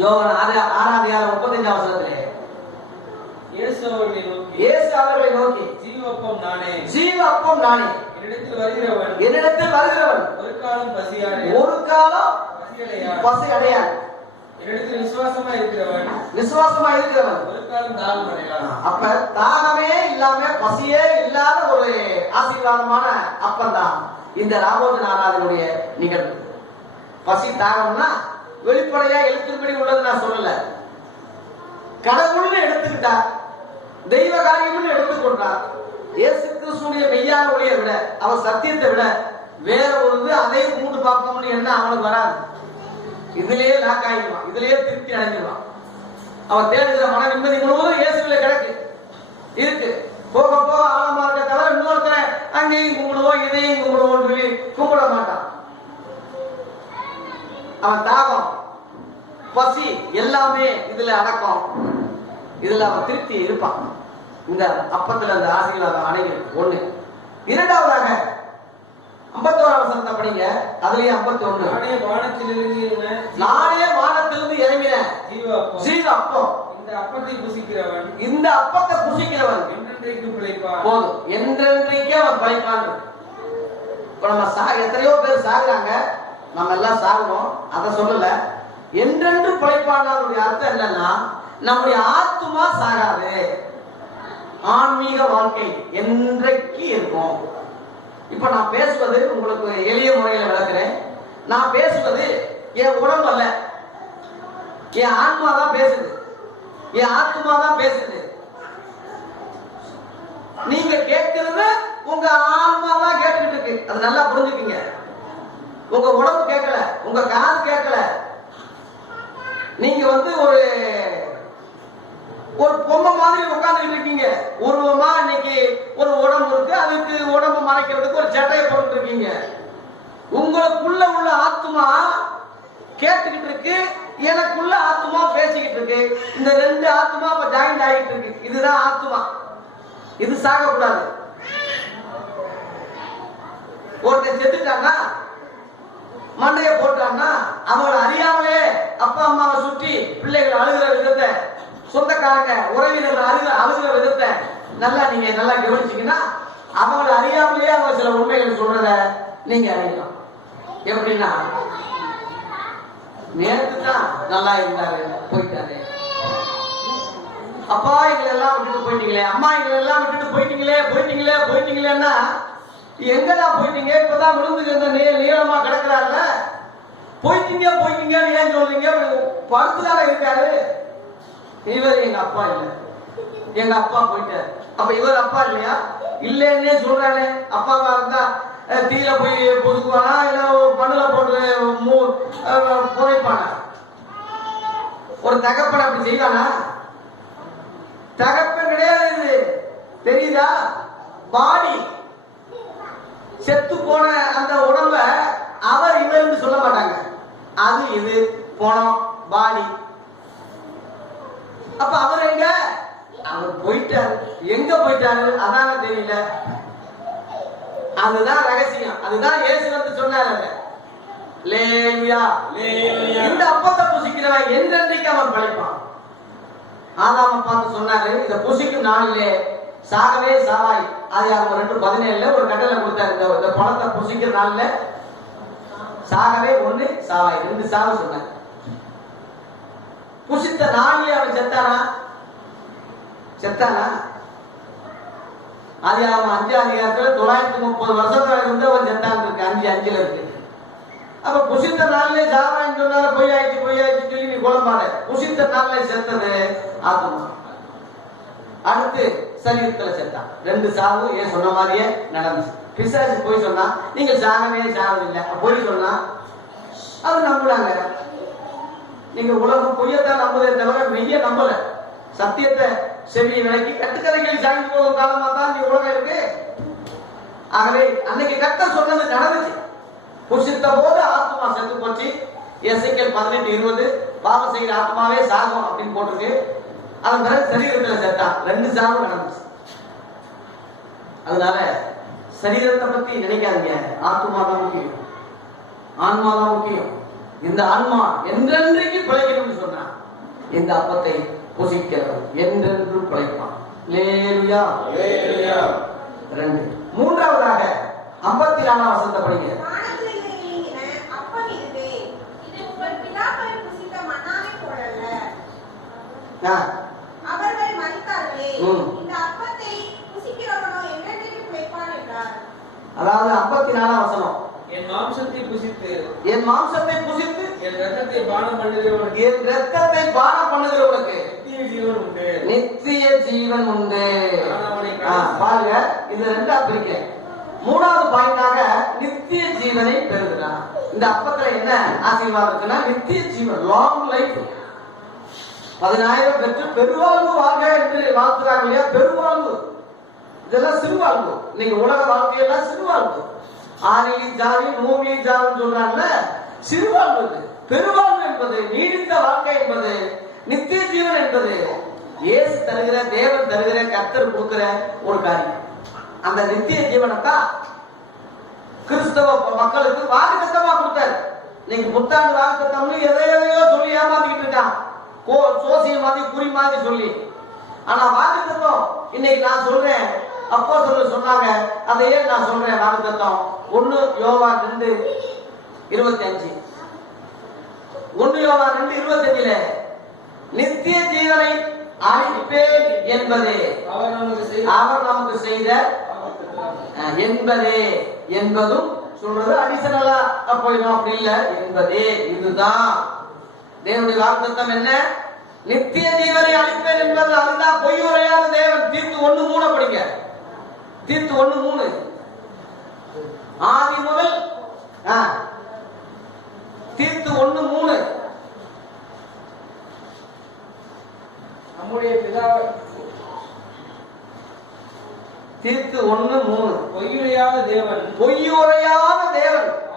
யோவான் 6 அதிகாரம் 35 வசனத்திலே இயேசு அவர்களை நோக்கி ஜீவ அப்பம் நானே, என்னிடத்தில் வருகிறவன் ஒரு காலம் பசி அடையான், என்னிடத்தில் விசுவாசமா இருக்கிறவன் ஒரு காலம் தாகம் அடையான். அப்ப தாகமே இல்லாம பசியே இல்லாத ஒரு ஆசீர்வாதமான அப்பந்தான் இந்த ராபோஜன ஆராதனுடைய நிகழ்வு. பசி தாகம்னா வெளிப்படையா எழுத்துப்படி உள்ளது நான் சொல்லல. கடவுள்னு எடுத்துக்கிட்டா, தெய்வ காரியம்னு எடுத்துக்கொண்டார். இயேசு கிறிஸ்துடைய மெய்யான ஒளியை விட, அவர் சத்தியத்தை விட வேற ஒரு இது அதையும் மூண்டு பார்க்கணும்னு என்ன அவனுக்கு வராது. இதுலயே லாக் ஆகிடுவான், இதுலயே திருப்தி அடைஞ்சிருவான். அவன் தேடுகிற மன நிம்மதி முழுவதும் இயேசுவிலே கிடக்கு இருக்கு. போக போக ஆழமா இருக்க தவிர இன்னொருத்தன் அங்கேயும் கும்பிடுவோம் இதையும் கும்பிடுவோம் சொல்லி கும்பிட மாட்டான். அவன் தாகம் பசி எல்லாமே இதுல அடக்கம். இதுல அவன் திருப்தி இருப்பான். இந்த அப்பத்துல அந்த ஆசைகள் அவன் அணைகிறது ஒண்ணு. இரண்டாவதாக 51ஆம் வசனத்தை படிங்க. அதுலயே 51. நானே வானத்திலிருந்து இறங்கின ஜீவ அப்பம். இந்த அப்பத்தை புசிக்கிறவன் என்றென்றைக்கு பிழைப்பான். போதும், என்றென்றைக்கே அவன் பிழைப்பான். இப்ப நம்ம எத்தனையோ பேர் சாகுறாங்க, நம்ம எல்லாம் சாகுறோம், அதை சொல்லல. என்றென்று பிழைப்பானுடைய அர்த்தம் என்னன்னா, நம்முடைய ஆத்துமா சாகாது, ஆன்மீக வாழ்க்கை என்றைக்கு இருக்கும். இப்ப நான் பேசுவது உங்களுக்கு எளிய முறையில் விளக்குறேன். நான் பேசுவது என் உடம்பு அல்ல, என் ஆத்மா தான் பேசுது, என் ஆத்மா தான் பேசுது. நீங்க கேட்கிறது உங்க ஆன்மா தான் கேட்டுக்கிட்டு இருக்கு. அது நல்லா புரிஞ்சுக்கீங்க. உங்க உடம்பு கேட்கல, உங்க காது கேட்கல. நீங்க ஒரு பொம்மை மாதிரி உட்கார்ந்துட்டு இருக்கீங்க. உருவமா இன்னைக்கு ஒரு உடம்பு இருக்கு, அதுக்கு உடம்பு மறைக்கிறதுக்கு ஒரு சட்டையை போட்டு இருக்கீங்க. உங்களுக்குள்ள உள்ள ஆத்மா கேட்டுக்கிட்டு இருக்கு, எனக்குள்ள ஆத்மா பேசிக்கிட்டு இருக்கு. இந்த ரெண்டு ஆத்மா இப்ப ஜாயிண்ட் ஆகிட்டு இருக்கு. இதுதான் ஆத்மா. இது சாகக்கூடாது. ஒருத்தன் செத்துட்டான்னா, மண்டைய போட்டான்னா, அவங்களை அறியாமலே அப்பா அம்மாவை சுற்றி பிள்ளைகள் அழுகிற விதத்தை, சொந்தக்காரங்க உறவினர்கள் அழுகிற விதத்தை நல்லா நீங்க நல்லா கவனிச்சீங்கன்னா, அவங்களை அறியாமலேயே அவங்க சில உண்மைகள் சொல்றத நீங்க அறியலாம். எப்படின்னா, நேற்று தான் நல்லா இருந்தாரு, போயிட்டாரு. அப்பா எங்களை எல்லாம் விட்டுட்டு போயிட்டீங்களே, அம்மா எங்களை எல்லாம் விட்டுட்டு போயிட்டீங்களேன்னா எங்கடா போயிட்டீங்க? இப்பதான் விழுந்து நீளமா கிடக்குறாருல, போயிட்டீங்க ஏன் சொல்றீங்க? படுத்துதான இருக்காரு. இவர் எங்க அப்பா இல்ல, எங்க அப்பா போயிட்டாரு. அப்ப இவர் அப்பா இல்லையா? இல்லன்னே சொல்றானே. அப்பாவா இருந்தா தீல போய் பொதுக்குவானா, இல்ல மண்ணுல போட்டு புதைப்பானா? ஒரு தகப்பன் அப்படி செய்வானா? தகப்பன் கிடையாது. தெரியுதா? பாடி செத்து போன அந்த உடம்ப அவர் இவர் சொல்ல மாட்டாங்க. அது இது போனோம் பாடி. அப்ப அவர் எங்க? அவர் போயிட்டாரு. எங்க போயிட்டாரு அதான தெரியல. அதுதான் ரகசியம். அதுதான் இயேசு வந்து சொன்னாரு, லேலுயா, இந்த அப்பத்தை புசிக்கிறவன் என்றென்றைக்கு அவன் பிழைப்பான். ஆதாம பார்த்து சொன்னாரு, இதை புசிக்கும் நாளிலே சாகவே சாவாய். அது அவங்க 2:17 ஒரு கட்டளை கொடுத்தாரு. இந்த பழத்தை புசிக்கிற நாள்ல சாகவே 1 சாவாய், 2 சாவு சொன்னார். புசித்த நாளிலே அவன் செத்தானா? அது அவன் 5ஆம் அதிகாரத்துல 930 வருஷத்துல இருந்து அவன் செத்தான் இருக்கு. 5:5 இருக்கு. அப்ப புசித்த நாளிலே சாவான்னு சொன்னாரு. பொய் ஆயிடுச்சு சொல்லி நீ குழம்பாட. புசித்த நாளிலே செத்தது ஆத்மா. அடுத்து சரீரத்துல செத்தான். 2 சாவு ஏன் சொன்ன மாதிரியே நடந்துச்சு. பிசாசு போய் சொன்னா, நீங்க சாகவில்லை பொய் சொன்னா அது நம்புறாங்க. நீங்க உலகம் பொய்யத்தான் நம்புதே தவிர மெய்ய நம்பல. சத்தியத்தை செவியை விளக்கி கட்டுக்கதைகள் சாங்கி போகும் காலமா தான் நீ உலகம் இருக்கு. ஆகவே அன்னைக்கு கர்த்தர் சொன்னது நடந்துச்சு. புசித்த போது ஆத்மா செத்து போச்சு. எசேக்கியேல் 18:20 பாவம் செய்கிற ஆத்மாவே சாகும் அப்படின்னு போட்டிருக்கு. அதன் பிறகு சரீரத்துல செத்தான். 2 சாவு நடந்துச்சு. அதனால சரீரத்தை பத்தி நினைக்காதீங்க. ஆத்மா தான் முக்கியம், ஆன்மா தான் முக்கியம். இந்த ஆன்மா என்றென்றைக்கு பிழைக்கணும்னு சொன்னா, இந்த அப்பத்தை புசிக்கிறவன் என்றென்றும் பிழைப்பான். லேலுயா. 2. மூன்றாவதாக 54ஆம் வசனத்தை படிங்க. அவர்கள் மரித்தார்களே, இந்த அப்பத்தை புசிக்கிறவனோ என்றென்றைக்கு பிழைப்பான் என்றார். அதாவது 54ஆம் வசனம், என் மாம்சத்தை புசித்து என் இரத்தத்தை பானம் பண்ணுகிறவனுக்கு நித்திய ஜீவன் உண்டு. பாருங்க, இது 2ஆ பிரிக்கிறேன். 3வது பாயிண்டாக நித்திய ஜீவனை பெறுகிறான். இந்த அப்பத்துல என்ன ஆசீர்வாதம் இருக்குன்னா, நித்திய ஜீவன், லாங் லைஃப். 10,000 பெற்று பெருவாழ்வு வாழ்க என்று வாழ்த்துறாங்க இல்லையா? பெருவாழ்வு இதெல்லாம் சிறுவாழ்வு. நீங்க உலக வாழ்க்கையெல்லாம் சிறுவாழ்வு. ஆறிலி ஜாவி மூவிலி ஜாவின்னு சொல்றாங்கல்ல, சிறுவாழ்வு. பெருவாழ்வு என்பது, நீடித்த வாழ்க்கை என்பது, நித்திய ஜீவன் என்பது இயேசு தருகிற, தேவன் தருகிற, கர்த்தர் கொடுக்கிற ஒரு காரியம். அந்த நித்திய ஜீவனைத்தான் கிறிஸ்தவ மக்களுக்கு வாக்குத்தத்தமா கொடுத்தாரு. நீங்க புத்தாண்டு வாக்குத்தத்தம்னு எதையோ சொல்லி ஏமாத்திக்கிட்டு இருக்கான். சோசிய மாதிரி குறி மாதிரி சொல்லி. ஆனா வாக்குத்தத்தம் இன்னைக்கு நான் சொல்றேன், அப்போஸ்தலர் சொன்னாங்க, அதையே நான் சொல்றேன். வாக்குத்தத்தம் 1 யோவான் 2:25. 1 யோவான் 2:25 நித்திய ஜீவனை அளிப்பேன் என்பதே அவர் நமக்கு செய்த என்பதே என்பதும் சொல்றது அடிஷனலா போயிடும். அப்படி இல்ல, என்பதே இதுதான் தேவனுடைய வாக்குத்தத்தம். என்ன? நித்திய ஜீவனை அளிப்பேன் என்பது. அதுதான் பொய் உரையாத தேவன். தீத்து 1:3 படிங்க. தீத்து 1:3 ஆதி முதல் தீத்து 1:3 நம்முடைய பிதா தீத்து 1:3 பொய்யுரையாத தேவன்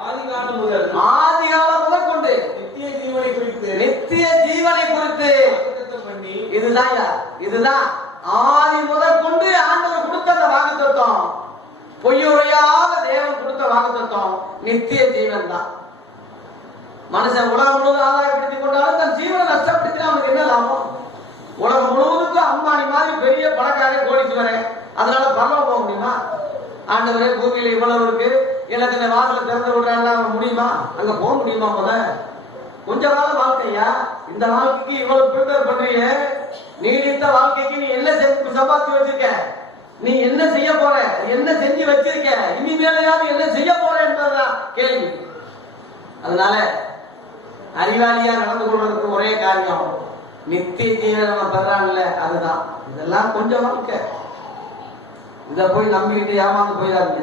ஆதிகாலம் முதல் கொண்டு நித்திய ஜீவனை குறித்து இதுதான் ஆதி முதல் கொண்டு ஆண்டவர் கொடுத்த அந்த வாக்குத்தத்தம். பொய்யுரையாத தேவன் கொடுத்த வாக்குத்தத்தம் நித்திய ஜீவன் தான். மனுஷன் உலகம் முழுவதும் ஆதாயப்படுத்திக் கொண்டாலும் தன் ஜீவனை நஷ்டப்படுத்தினா அவனுக்கு என்ன லாபம்? உலகம் முழுவதுக்கும் அம்மானி மாதிரி பெரிய பணக்காரன் கோடீஸ்வரன், அதனால பரவ போக முடியுமா? ஆண்டவரே பூமியில இவ்வளவு இருக்கு, எனக்கு இந்த வாசலை திறந்து விடுறாங்க முடியுமா? அங்க போக முடியுமா? கொஞ்ச கால வாழ்க்கையா? இந்த வாழ்க்கைக்கு இவ்வளவு ப்ரிப்பேர் பண்றீங்க. நீடித்த வாழ்க்கைக்கு நீ என்ன சம்பாதிச்சு வச்சிருக்க? நீ என்ன செய்ய போற? என்ன செஞ்சு வச்சிருக்க? இனிமேலையாவது என்ன செய்ய போற என்பதுதான் கேள்வி. அதனால அறிவாளியா நடந்து கொள்வதற்கு ஒரே காரியம், நித்திய ஜீவன் நம்ம பெறான்ல, அதுதான். இதெல்லாம் கொஞ்சம் வாழ்க்கை. இத போய் நம்பிக்கிட்டு ஏமாந்து போயிடாருங்க.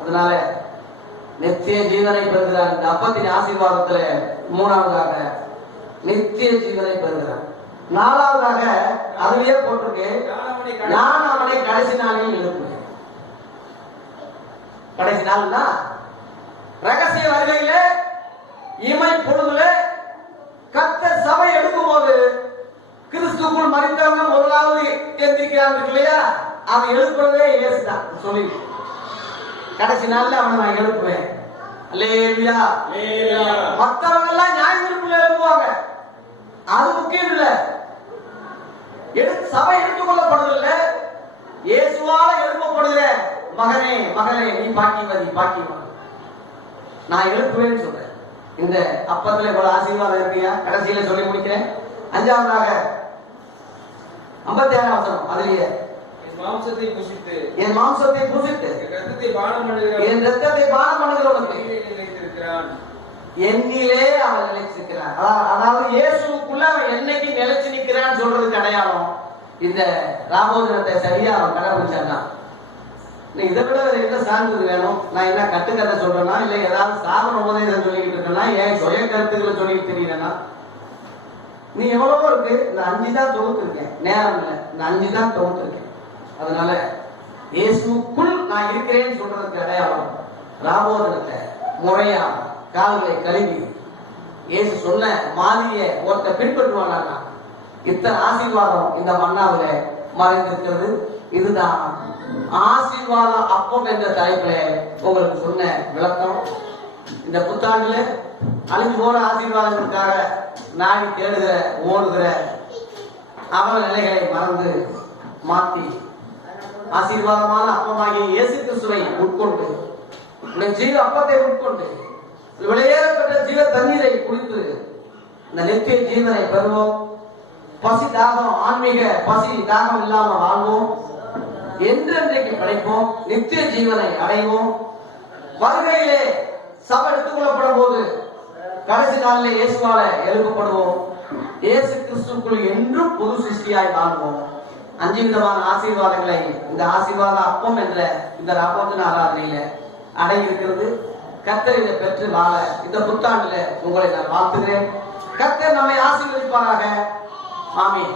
அதனால நித்திய ஜீவனை பெறுகிறார். இந்த அப்பத்தின் ஆசீர்வாதத்துல 3வதாக நித்திய ஜீவனை பெறுகிறார். 4வதாக அதுலயே போட்டிருக்கு, நான் அவனை கடைசி நாளில் எழுப்புவேன். கடைசி நாள்னா ரகசிய வருகையில இமை பொழுதுல கர்த்தர் சபை எடுக்கும் போது கிறிஸ்துக்குள் மரித்தவங்க முதலாவது எந்திரிக்கிறாங்க இல்லையா? அவன் எழுப்புறதே இயேசுதான் சொல்லி, கடைசி நாள்ல அவனை நான் எழுப்புவேன். அல்லேலூயா. மற்றவங்க எல்லாம் நியாய தீர்ப்புல எழுப்புவாங்க, அது முக்கியம் இல்ல. சபை எடுத்துக் கொள்ளப்படுவதில்ல, இயேசுவால எழுப்பப்படுகிற மகனே மகளே நீ பாக்கியவதி பாக்கியவன் நான் எழுப்புவேன்னு சொல்றேன். இந்த அப்பத்துல இவ்வளவு ஆசீர்வாதம் இருக்கியா? கடைசியில சொல்லி முடிக்கிறேன். 5வதாக 56 வசனம். அதுலயே என் மாம்சத்தை புசித்து என் ரத்தத்தை பானம் பண்ணுகிறவனுக்கு என்னிலே அவன் நிலைச்சிருக்கிறான். அதாவது இயேசுக்குள்ள அவன் என்னைக்கு நிலைச்சு நிற்கிறான்னு சொல்றதுக்கு அடையாளம் இந்த ராமோதரத்தை சரியா அவன் கடைபிடிச்சான்னா. இதை விட என்ன சான்றது வேணும்? நான் என்ன கட்டுக்கதை சொல்றேன்னா, இல்ல ஏதாவது சாதன உபதேசம் சொல்லிக்கிட்டு இருக்கேன்னா, ஏன் சுய கருத்துக்களை சொல்லிட்டு தெரியலன்னா, நீ எவ்வளவோ இருக்கு. இந்த 5 தான் தொகுத்துருக்கேன், நேரம் இல்லை. இந்த 5 தான் தொகுத்துருக்கேன். அதனால இயேசுக்குள் நான் இருக்கிறேன்னு சொல்றதுக்கு அடையாளம் ராமோதரத்தை முறையா கால்களை கழுவி இயேசு சொன்ன மாதிரிய ஒருத்த பின்பற்றுவானா இத்தனை ஆசீர்வாதம் இந்த மன்னாவில மறைந்திருக்கிறது. இதுதான் ஆசீர்வாதம் அப்பம் என்ற தலைப்புல உங்களுக்கு சொன்ன விளக்கம். இந்த புத்தாண்டுல அழிஞ்சு போன ஆசீர்வாதங்களுக்காக நாடி தேடுகிற ஓடுகிற அவல நிலைகளை மறந்து மாற்றி ஆசீர்வாதமான அப்பமாகிய இயேசு கிறிஸ்துவை உட்கொண்டு ஜீவ அப்பத்தை உட்கொண்டு விளையேறப்பட்ட ஜீவ தண்ணீரை குடித்து இந்த நித்திய ஜீவனை பெறுவோம். பசி தாகம், ஆன்மீக பசி தாகம் இல்லாம வாழ்வோம். என்றென்றைக்கு கிடைப்போம். நித்திய ஜீவனை அடைவோம். வருகையிலே சபை எடுத்துக் கொள்ளப்படும் போது கடைசி நாளிலே இயேசுவால எழுப்பப்படுவோம். இயேசு கிறிஸ்துக்குள் என்றும் புது சிருஷ்டியாய் வாழ்வோம். 5 விதமான ஆசீர்வாதங்களை இந்த ஆசீர்வாத அப்பம் என்ற இந்த ராபோஜன ஆராதனையில அடங்கியிருக்கிறது. கர்த்தர் இதை பெற்று வாழ இந்த புத்தாண்டுல உங்களை நான் வாழ்த்துகிறேன். கர்த்தர் நம்மை ஆசீர்வதிப்பாராக. ஆமென்.